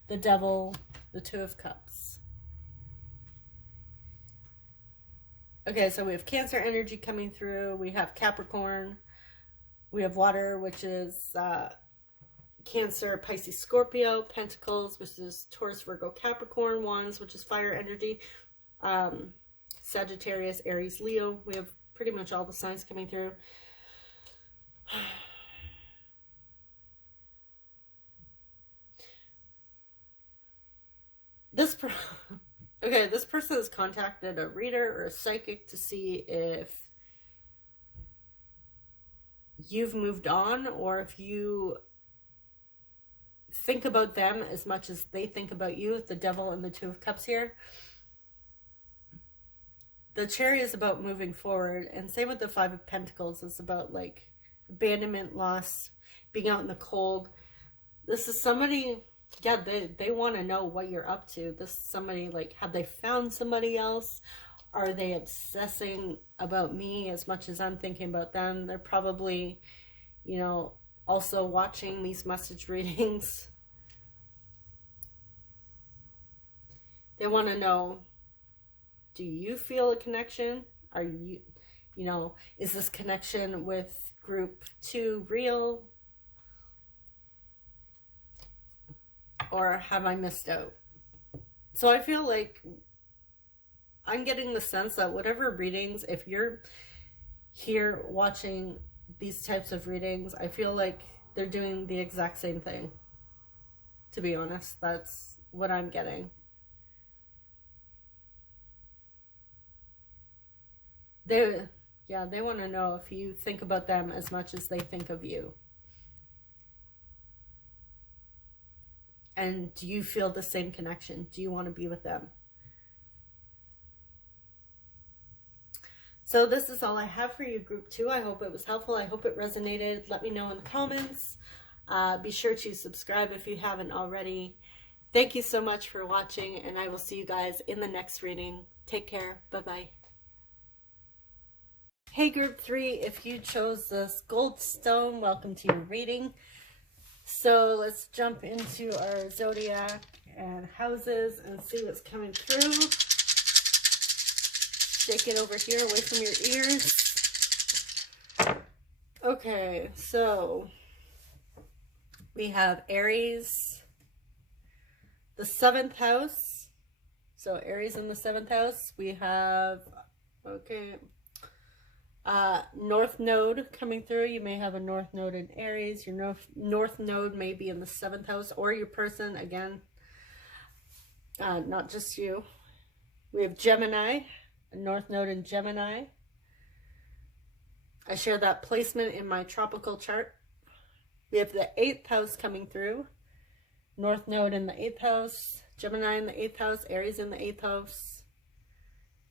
the Devil, the Two of Cups. Okay, so we have Cancer energy coming through. We have Capricorn. We have Water, which is Cancer, Pisces, Scorpio. Pentacles, which is Taurus, Virgo, Capricorn. Wands, which is fire energy. Sagittarius, Aries, Leo. We have pretty much all the signs coming through. This person has contacted a reader or a psychic to see if you've moved on, or if you think about them as much as they think about you. The Devil and the Two of Cups here. The Chariot is about moving forward, and same with the Five of Pentacles. It's about like abandonment, loss, being out in the cold. This is somebody, yeah, they want to know what you're up to. This is somebody, like, have they found somebody else? Are they obsessing about me as much as I'm thinking about them? They're probably, you know, also watching these message readings. They want to know, do you feel a connection? Are you, you know, is this connection with group 2 real? Or have I missed out? So I feel like I'm getting the sense that whatever readings, if you're here watching these types of readings, I feel like they're doing the exact same thing. To be honest, that's what I'm getting. They want to know if you think about them as much as they think of you. And do you feel the same connection? Do you want to be with them? So this is all I have for you, Group 2. I hope it was helpful. I hope it resonated. Let me know in the comments. Be sure to subscribe if you haven't already. Thank you so much for watching, and I will see you guys in the next reading. Take care. Bye-bye. Hey Group 3, if you chose this gold stone, welcome to your reading. So let's jump into our zodiac and houses and see what's coming through. Shake it over here away from your ears. Okay, so we have Aries, the 7th house. So Aries in the 7th house. We have, okay, North Node coming through. You may have a North Node in Aries. Your North Node may be in the 7th house, or your person, again, not just you. We have Gemini, a North Node in Gemini. I share that placement in my tropical chart. We have the 8th house coming through. North Node in the 8th house, Gemini in the 8th house, Aries in the 8th house.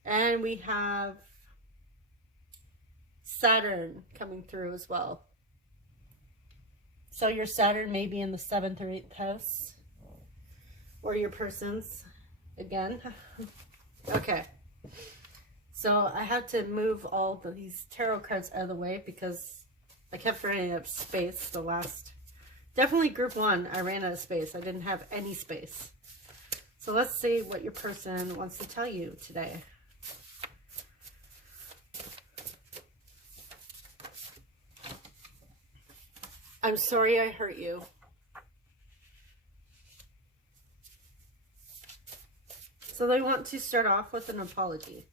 And we have Saturn coming through as well. So your Saturn may be in the 7th or 8th house, or your person's, again. Okay, so I had to move all these tarot cards out of the way because I kept running out of space. The last, definitely Group 1, I ran out of space. I didn't have any space. So let's see what your person wants to tell you today. I'm sorry I hurt you. So they want to start off with an apology.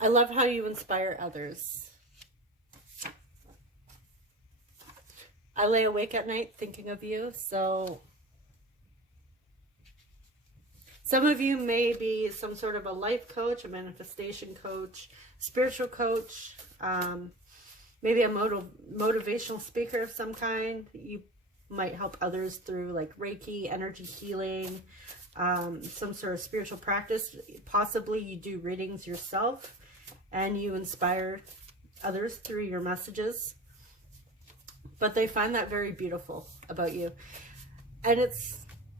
I love how you inspire others. I lay awake at night thinking of you, so some of you may be some sort of a life coach, a manifestation coach, spiritual coach. maybe a motivational speaker of some kind. You might help others through like Reiki, energy healing, some sort of spiritual practice. Possibly you do readings yourself and you inspire others through your messages. But they find that very beautiful about you. And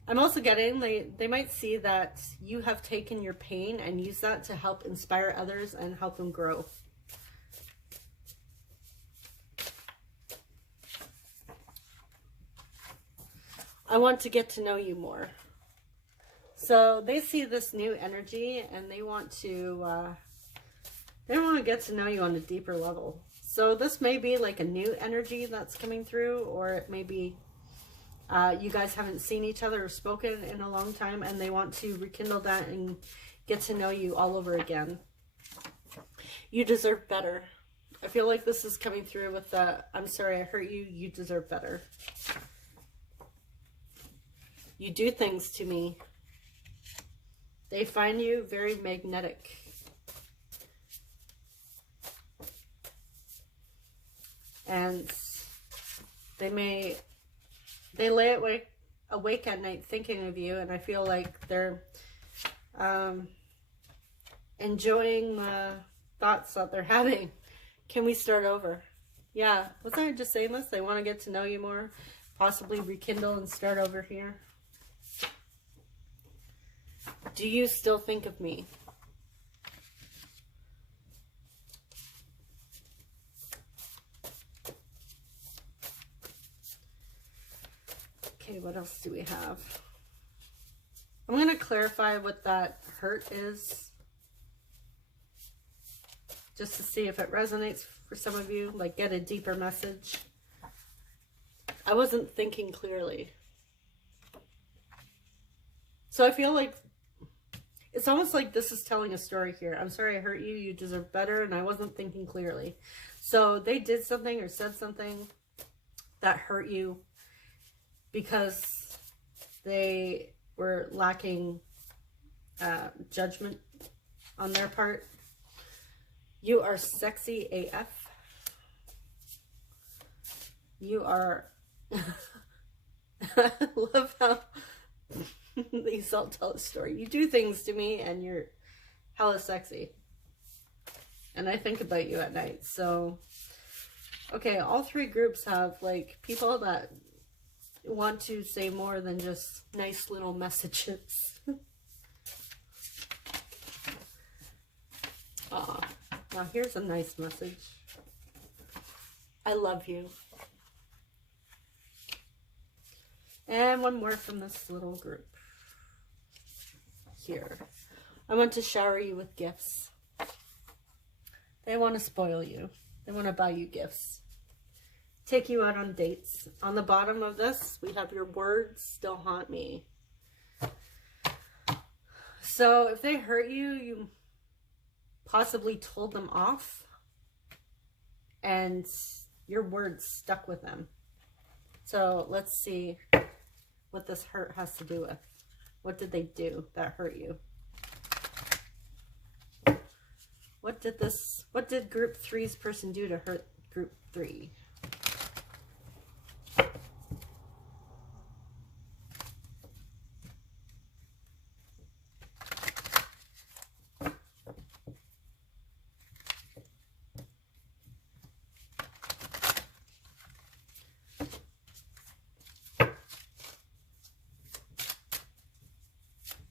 I'm also getting, they might see that you have taken your pain and used that to help inspire others and help them grow. I want to get to know you more. So they see this new energy and they want to get to know you on a deeper level. So this may be like a new energy that's coming through, or it may be you guys haven't seen each other or spoken in a long time and they want to rekindle that and get to know you all over again. You deserve better. I feel like this is coming through with the, I'm sorry I hurt you, you deserve better. You do things to me. They find you very magnetic. And they lay awake at night thinking of you, and I feel like they're enjoying the thoughts that they're having. Can we start over? Yeah, wasn't I just saying this? They want to get to know you more, possibly rekindle and start over here. Do you still think of me? Okay, what else do we have? I'm going to clarify what that hurt is, just to see if it resonates for some of you, like get a deeper message. I wasn't thinking clearly. So I feel like it's almost like this is telling a story here. I'm sorry I hurt you, you deserve better, and I wasn't thinking clearly. So they did something or said something that hurt you because they were lacking judgment on their part. You are sexy AF. You are... I love how these all tell a story. You do things to me and you're hella sexy. And I think about you at night. So, okay, all three groups have like people that want to say more than just nice little messages. Now here's a nice message. I love you. And one more from this little group. Here. I want to shower you with gifts. They want to spoil you. They want to buy you gifts. Take you out on dates. On the bottom of this, we have your words still haunt me. So if they hurt you, you possibly told them off and your words stuck with them. So let's see what this hurt has to do with. What did they do that hurt you? What did group 3's person do to hurt group 3?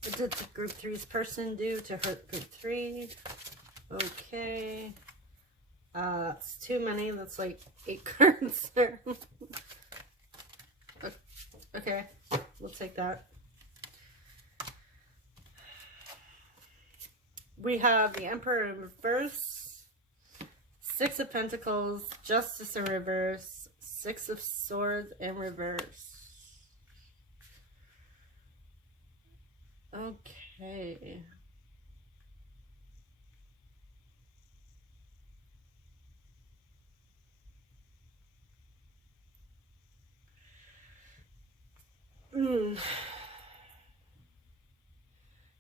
What did the group 3's person do to hurt group 3? Okay. It's too many. That's like 8 cards there. Okay. We'll take that. We have the Emperor in reverse. 6 of Pentacles. Justice in reverse. 6 of Swords in reverse. Okay.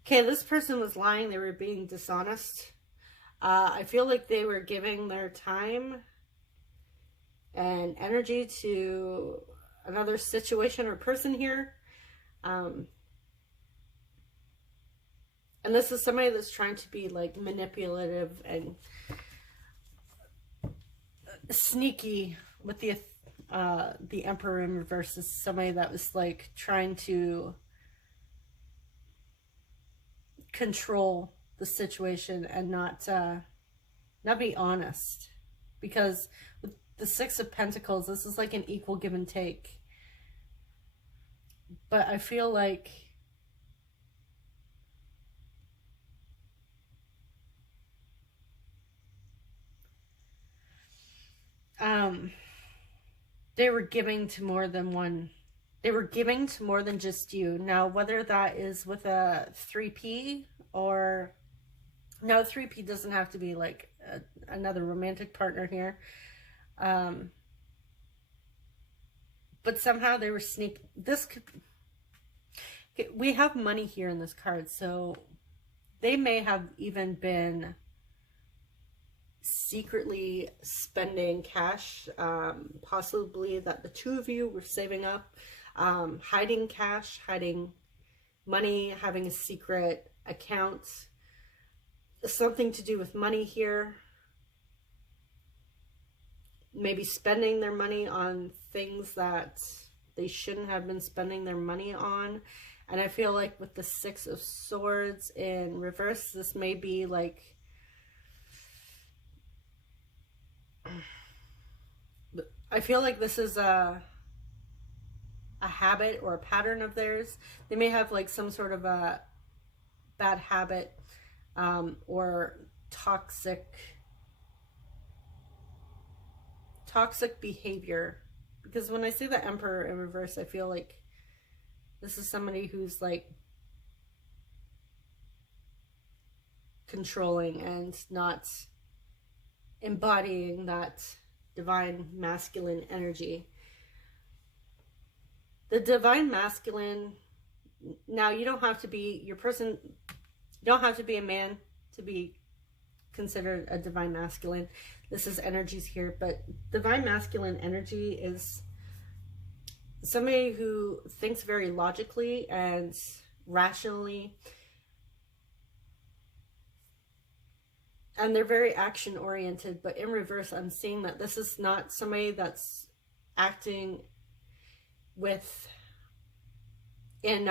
Okay, this person was lying. They were being dishonest. I feel like they were giving their time and energy to another situation or person here. And this is somebody that's trying to be like manipulative and sneaky with the Emperor in reverse. Is somebody that was like trying to control the situation and not be honest, because with the Six of Pentacles, this is like an equal give and take. But I feel like they were giving to more than one. They were giving to more than just you. Now, whether that is with a 3P or... No, 3P doesn't have to be like another romantic partner here. But somehow they were this could... We have money here in this card, so they may have even been secretly spending cash, possibly that the two of you were saving up, hiding cash, hiding money, having a secret account, something to do with money here. Maybe spending their money on things that they shouldn't have been spending their money on. And I feel like with the Six of Swords in reverse, this may be like... I feel like this is a habit or a pattern of theirs. They may have like some sort of a bad habit or toxic behavior. Because when I see the Emperor in reverse, I feel like this is somebody who's like controlling and not embodying that divine masculine energy. The divine masculine, now you don't have to be you don't have to be a man to be considered a divine masculine. This is energies here, but divine masculine energy is somebody who thinks very logically and rationally, and they're very action oriented. But in reverse, I'm seeing that this is not somebody that's acting in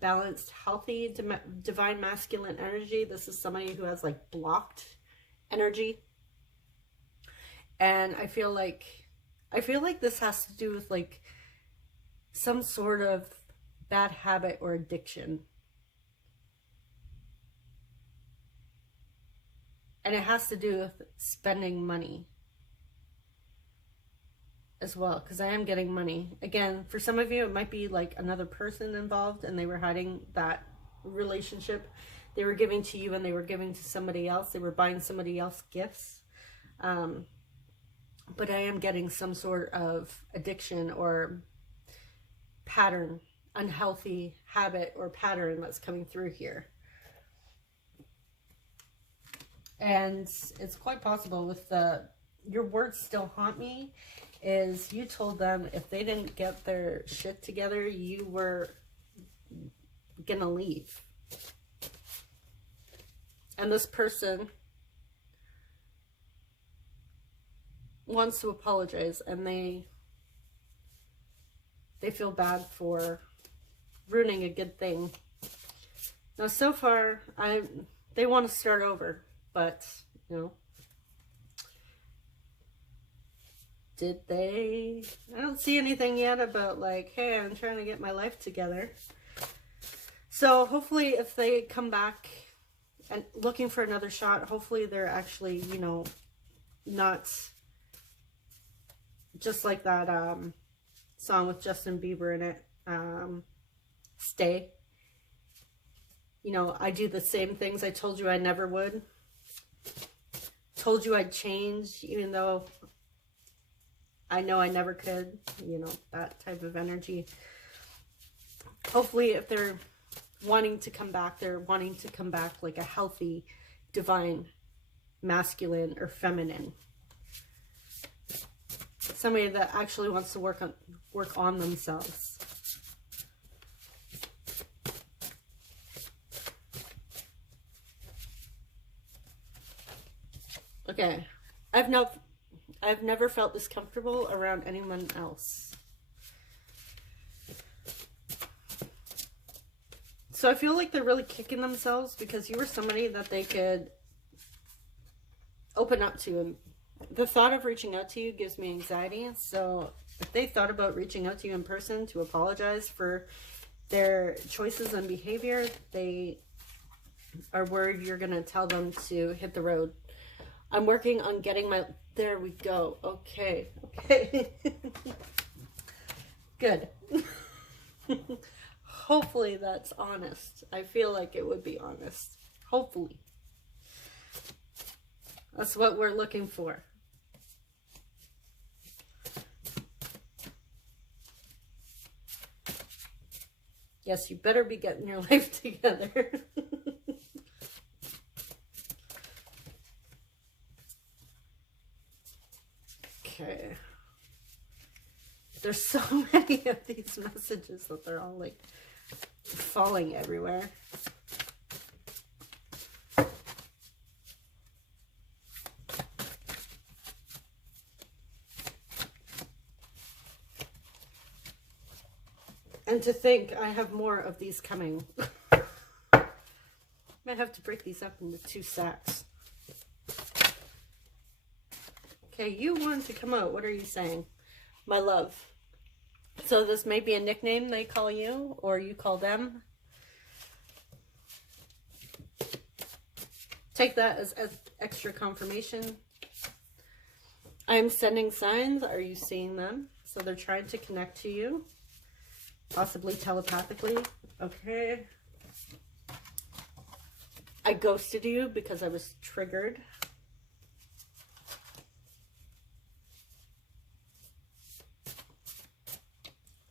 balanced, healthy divine masculine energy. This is somebody who has like blocked energy. And I feel like this has to do with like some sort of bad habit or addiction. And it has to do with spending money as well, because I am getting money. Again, for some of you, it might be like another person involved and they were hiding that relationship. They were giving to you and they were giving to somebody else. They were buying somebody else gifts. But I am getting some sort of addiction or pattern, unhealthy habit or pattern that's coming through here. And it's quite possible with your words still haunt me, is you told them if they didn't get their shit together, you were gonna leave. And this person wants to apologize, and they feel bad for ruining a good thing. Now, so far, they want to start over, but, you know, did they? I don't see anything yet about like, hey, I'm trying to get my life together. So hopefully if they come back and looking for another shot, hopefully they're actually, you know, not just like that song with Justin Bieber in it, Stay. You know, I do the same things I told you I never would. Told you I'd change, even though I know I never could. You know, that type of energy. Hopefully, if they're wanting to come back, they're wanting to come back like a healthy, divine, masculine, or feminine. somebody that actually wants to work on themselves. Okay, I've never felt this comfortable around anyone else. So I feel like they're really kicking themselves because you were somebody that they could open up to. And the thought of reaching out to you gives me anxiety. So if they thought about reaching out to you in person to apologize for their choices and behavior, they are worried you're going to tell them to hit the road. I'm working on getting my... There we go. Okay. Okay. Good. Hopefully that's honest. I feel like it would be honest. Hopefully. That's what we're looking for. Yes, you better be getting your life together. Okay. There's so many of these messages that they're all like falling everywhere. And to think I have more of these coming. Might have to break these up into 2 sacks. Okay, you want to come out. What are you saying? My love. So this may be a nickname they call you, or you call them. Take that as extra confirmation. I'm sending signs. Are you seeing them? So they're trying to connect to you. Possibly telepathically. Okay. I ghosted you because I was triggered.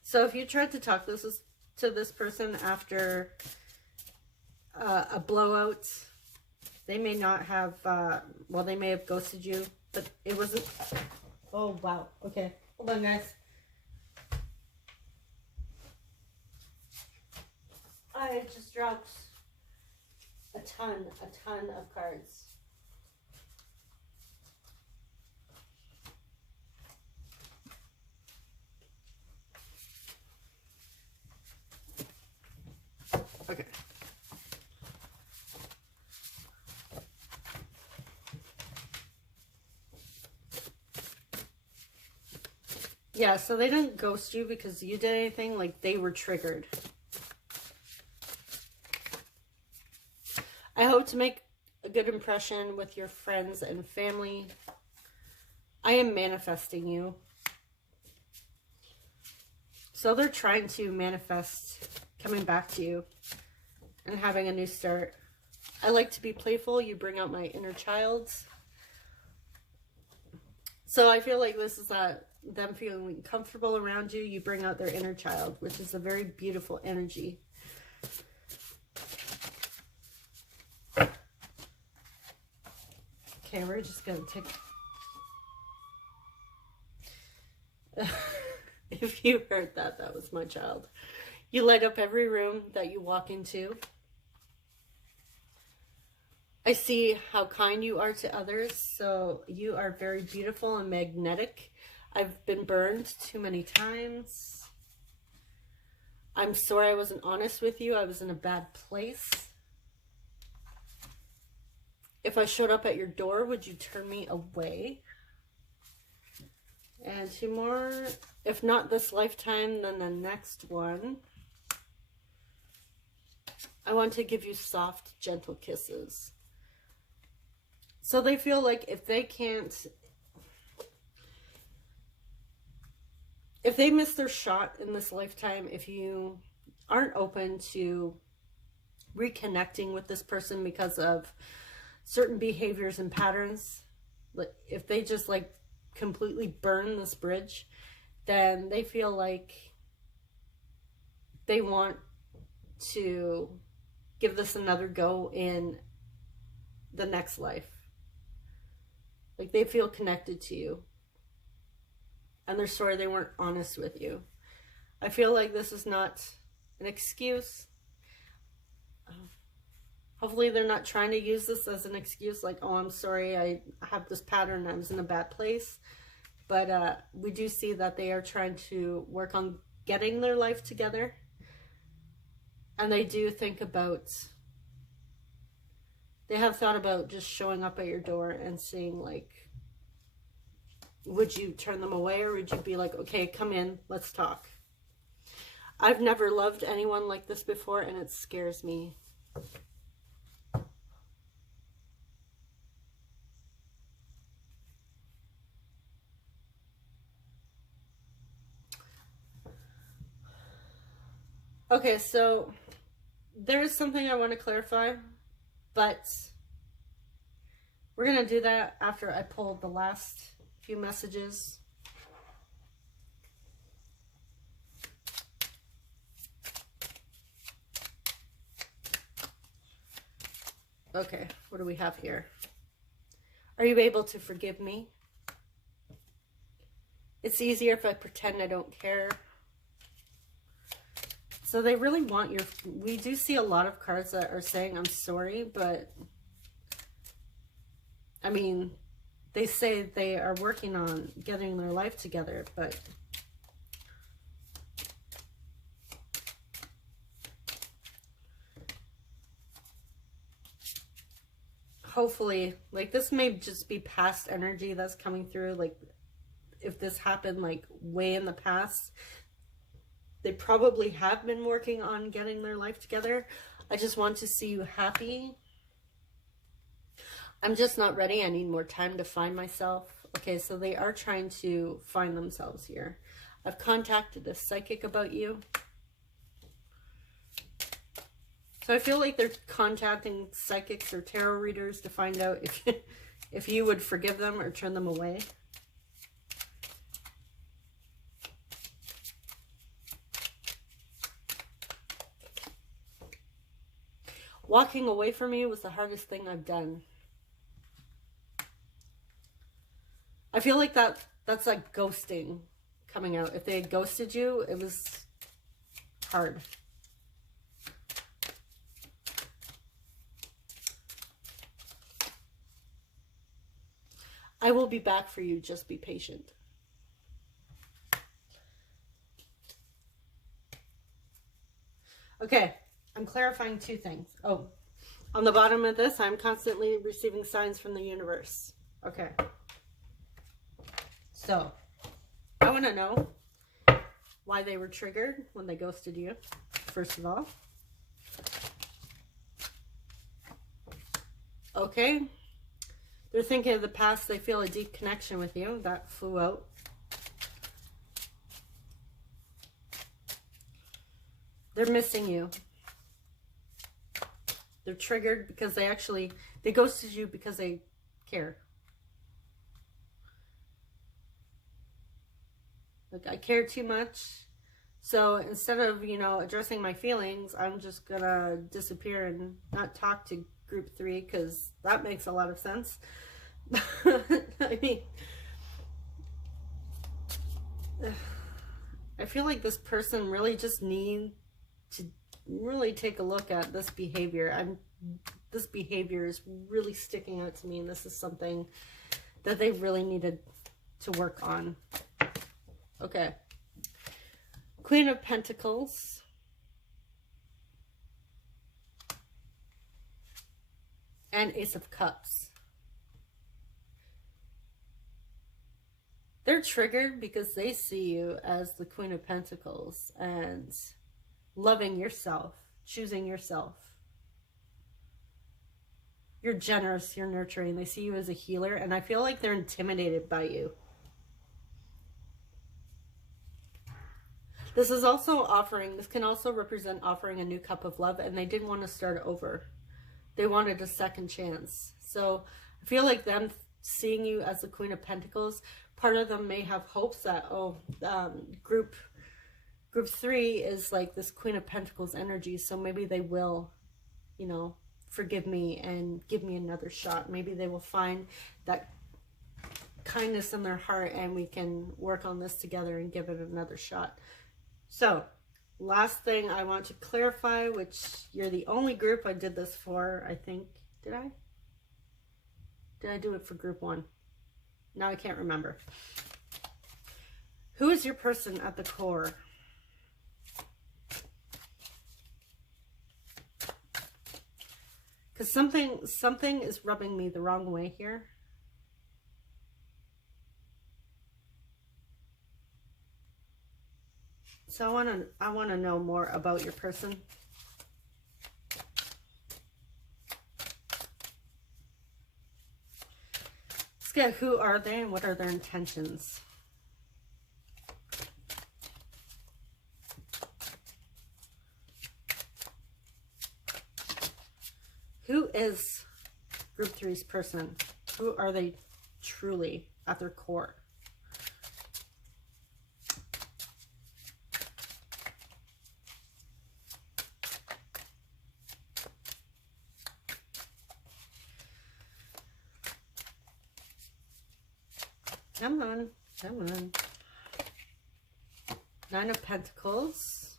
So if you tried to talk to this person after a blowout, they may not have, well, they may have ghosted you, but it wasn't. Oh, wow. Okay. Hold on, guys. I just dropped a ton of cards. Okay. Yeah, so they didn't ghost you because you did anything, like they were triggered. I hope to make a good impression with your friends and family. I am manifesting you. So they're trying to manifest coming back to you and having a new start. I like to be playful. You bring out my inner child. So I feel like this is them feeling comfortable around you. You bring out their inner child, which is a very beautiful energy. Okay, we're just going to take... If you heard that, that was my child. You light up every room that you walk into. I see how kind you are to others, so you are very beautiful and magnetic. I've been burned too many times. I'm sorry I wasn't honest with you. I was in a bad place. If I showed up at your door, would you turn me away? And 2 more. If not this lifetime, then the next one. I want to give you soft, gentle kisses. So they feel like if they miss their shot in this lifetime, if you aren't open to reconnecting with this person because of certain behaviors and patterns, if they just like completely burn this bridge, then they feel like they want to give this another go in the next life. Like they feel connected to you. and they're sorry they weren't honest with you. I feel like this is not an excuse. Hopefully they're not trying to use this as an excuse, like, oh, I'm sorry, I have this pattern, I was in a bad place. But we do see that they are trying to work on getting their life together. And they do think about, they have thought about just showing up at your door and seeing, like, would you turn them away, or would you be like, okay, come in, let's talk. I've never loved anyone like this before, and it scares me. Okay, so there is something I want to clarify, but we're going to do that after I pull the last few messages. Okay, what do we have here? Are you able to forgive me? It's easier if I pretend I don't care. So they really want your, we do see a lot of cards that are saying, I'm sorry, but I mean, they say they are working on getting their life together, but hopefully, like, this may just be past energy that's coming through. Like, if this happened like way in the past, they probably have been working on getting their life together. I just want to see you happy. I'm just not ready. I need more time to find myself. Okay, so they are trying to find themselves here. I've contacted a psychic about you. So I feel like they're contacting psychics or tarot readers to find out if you would forgive them or turn them away. Walking away from you was the hardest thing I've done. I feel like that's like ghosting coming out. If they had ghosted you, it was hard. I will be back for you. Just be patient. Okay. I'm clarifying two things. Oh, on the bottom of this, I'm constantly receiving signs from the universe. Okay. So, I want to know why they were triggered when they ghosted you, first of all. Okay. They're thinking of the past. They feel a deep connection with you. That flew out. They're missing you. They're triggered because they ghosted you because they care. Like, I care too much. So instead of, addressing my feelings, I'm just gonna disappear and not talk to group 3, because that makes a lot of sense. I mean, I feel like this person really just needs to really take a look at this behavior. This behavior is really sticking out to me, and this is something that they really needed to work on. Okay. Queen of Pentacles. And Ace of Cups. They're triggered because they see you as the Queen of Pentacles and loving yourself, choosing yourself. You're generous, you're nurturing. They see you as a healer, and I feel like they're intimidated by you. This is also offering, this can also represent offering a new cup of love, and they didn't want to start over. They wanted a second chance. So I feel like them seeing you as the Queen of Pentacles, part of them may have hopes that, group 3 is like this Queen of Pentacles energy, so maybe they will, forgive me and give me another shot. Maybe they will find that kindness in their heart, and we can work on this together and give it another shot. So last thing I want to clarify, which you're the only group I did this for, I think. Did I do it for group 1? Now I can't remember. Who is your person at the core? Because something is rubbing me the wrong way here. So I want to know more about your person. Let's get who are they and what are their intentions. Who is group 3's person? Who are they truly at their core? Come on, come on. 9 of Pentacles.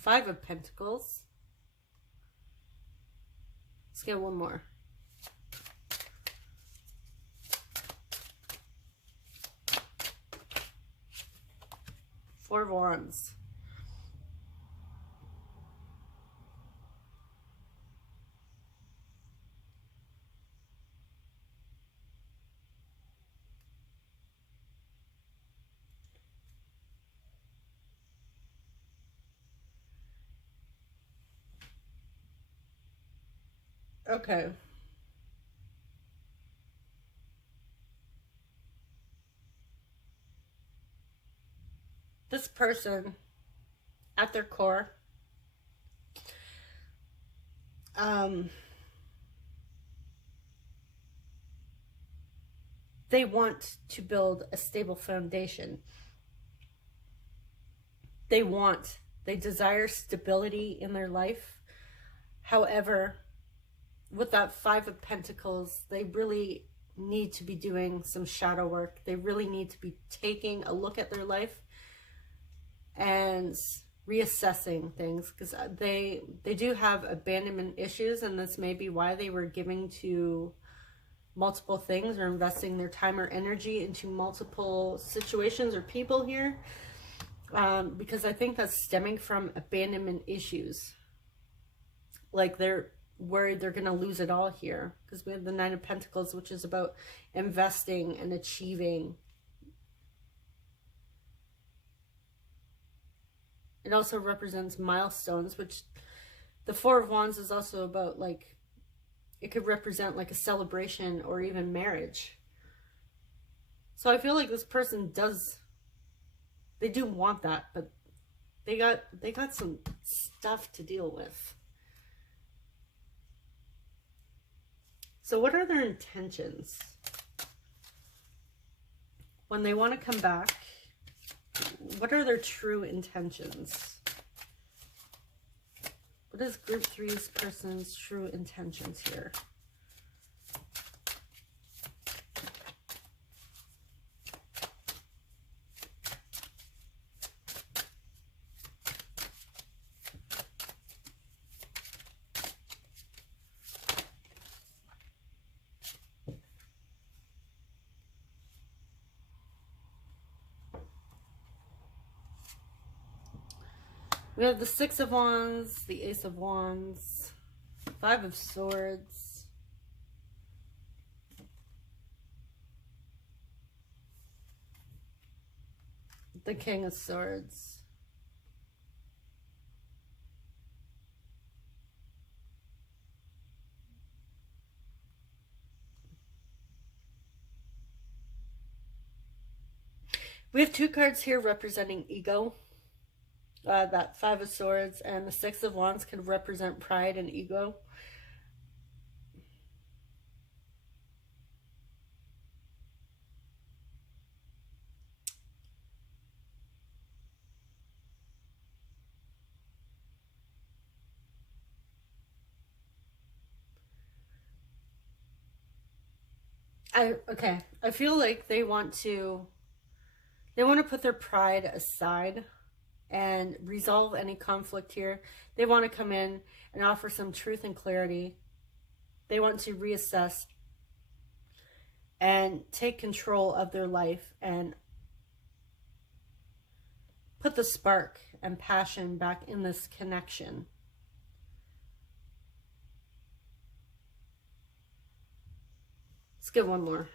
Five of Pentacles. Let's get one more. Four of Wands. Okay. This person at their core, they want to build a stable foundation. They desire stability in their life. However, with that Five of Pentacles, they really need to be doing some shadow work. They really need to be taking a look at their life and reassessing things, because they do have abandonment issues, and this may be why they were giving to multiple things or investing their time or energy into multiple situations or people here, because I think that's stemming from abandonment issues. Like they're worried they're going to lose it all here, because we have the Nine of Pentacles, which is about investing and achieving. It also represents milestones, which the Four of Wands is also about, like, it could represent like a celebration or even marriage. So I feel like this person they do want that, but they got some stuff to deal with. So what are their intentions? When they want to come back, what are their true intentions? What is group 3's person's true intentions here? We have the Six of Wands, the Ace of Wands, Five of Swords, the King of Swords, we have two cards here representing ego. That Five of Swords and the Six of Wands could represent pride and ego. I feel like they want to put their pride aside and resolve any conflict here. They want to come in and offer some truth and clarity. They want to reassess and take control of their life and put the spark and passion back in this connection. Let's get one more.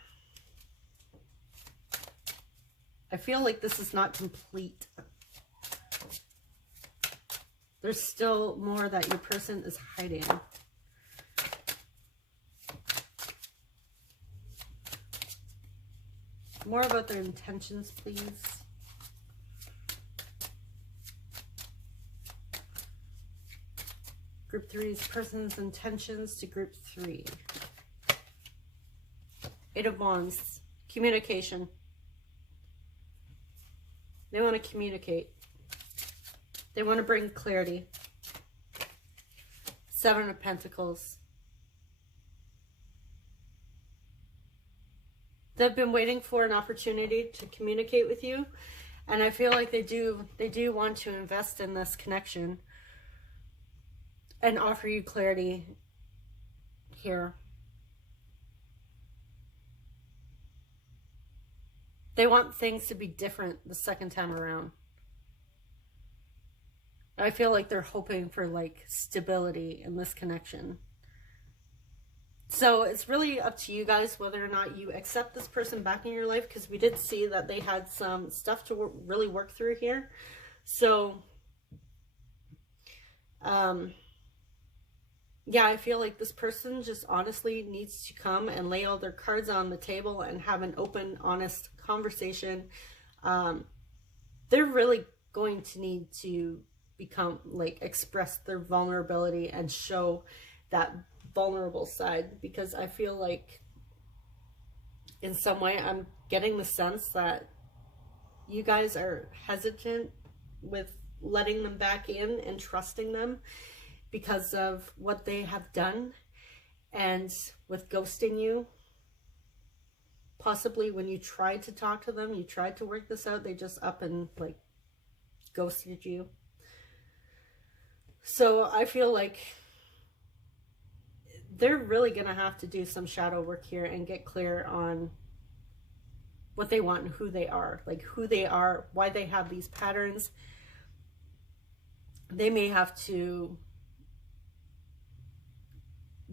I feel like this is not complete. There's still more that your person is hiding. More about their intentions, please. Group 3's person's intentions to group 3. 8 of Wands, communication. They want to communicate. They want to bring clarity. 7 of Pentacles. They've been waiting for an opportunity to communicate with you, and I feel like they do want to invest in this connection and offer you clarity here. They want things to be different the second time around. I feel like they're hoping for like stability in this connection. So it's really up to you guys whether or not you accept this person back in your life, because we did see that they had some stuff to really work through here. So, yeah, I feel like this person just honestly needs to come and lay all their cards on the table and have an open, honest conversation. They're really going to need to express their vulnerability and show that vulnerable side, because I feel like in some way I'm getting the sense that you guys are hesitant with letting them back in and trusting them because of what they have done, and with ghosting you. Possibly when you tried to talk to them, you tried to work this out, they just up and like ghosted you. So I feel like they're really going to have to do some shadow work here and get clear on what they want and who they are. Like who they are, why they have these patterns. They may have to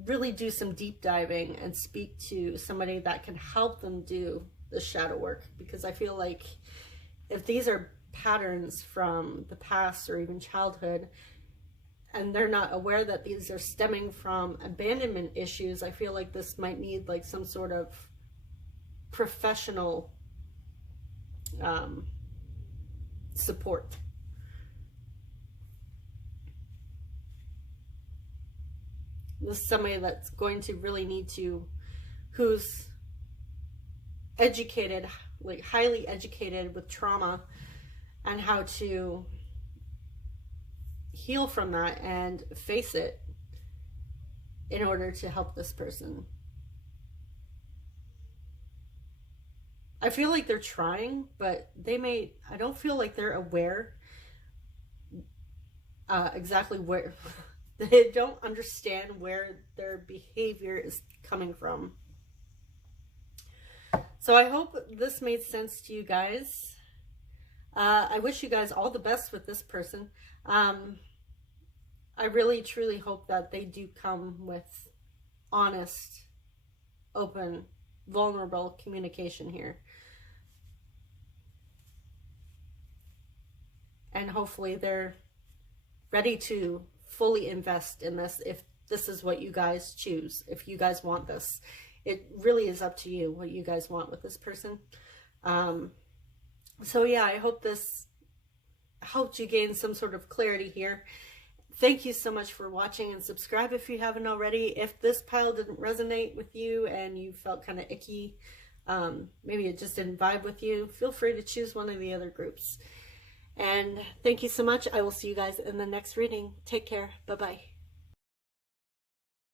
really do some deep diving and speak to somebody that can help them do the shadow work. Because I feel like if these are patterns from the past or even childhood, and they're not aware that these are stemming from abandonment issues, I feel like this might need like some sort of professional support. This is somebody that's going to really need to, who's educated, like highly educated with trauma and how to heal from that and face it in order to help this person. I feel like they're trying, but I don't feel like they're aware exactly where, they don't understand where their behavior is coming from. So I hope this made sense to you guys. I wish you guys all the best with this person. I really, truly hope that they do come with honest, open, vulnerable communication here. And hopefully they're ready to fully invest in this if this is what you guys choose, if you guys want this. It really is up to you what you guys want with this person. So yeah, I hope this helped you gain some sort of clarity here. Thank you so much for watching, and subscribe if you haven't already. If this pile didn't resonate with you and you felt kind of icky, maybe it just didn't vibe with you, feel free to choose one of the other groups. And thank you so much. I will see you guys in the next reading. Take care. Bye-bye.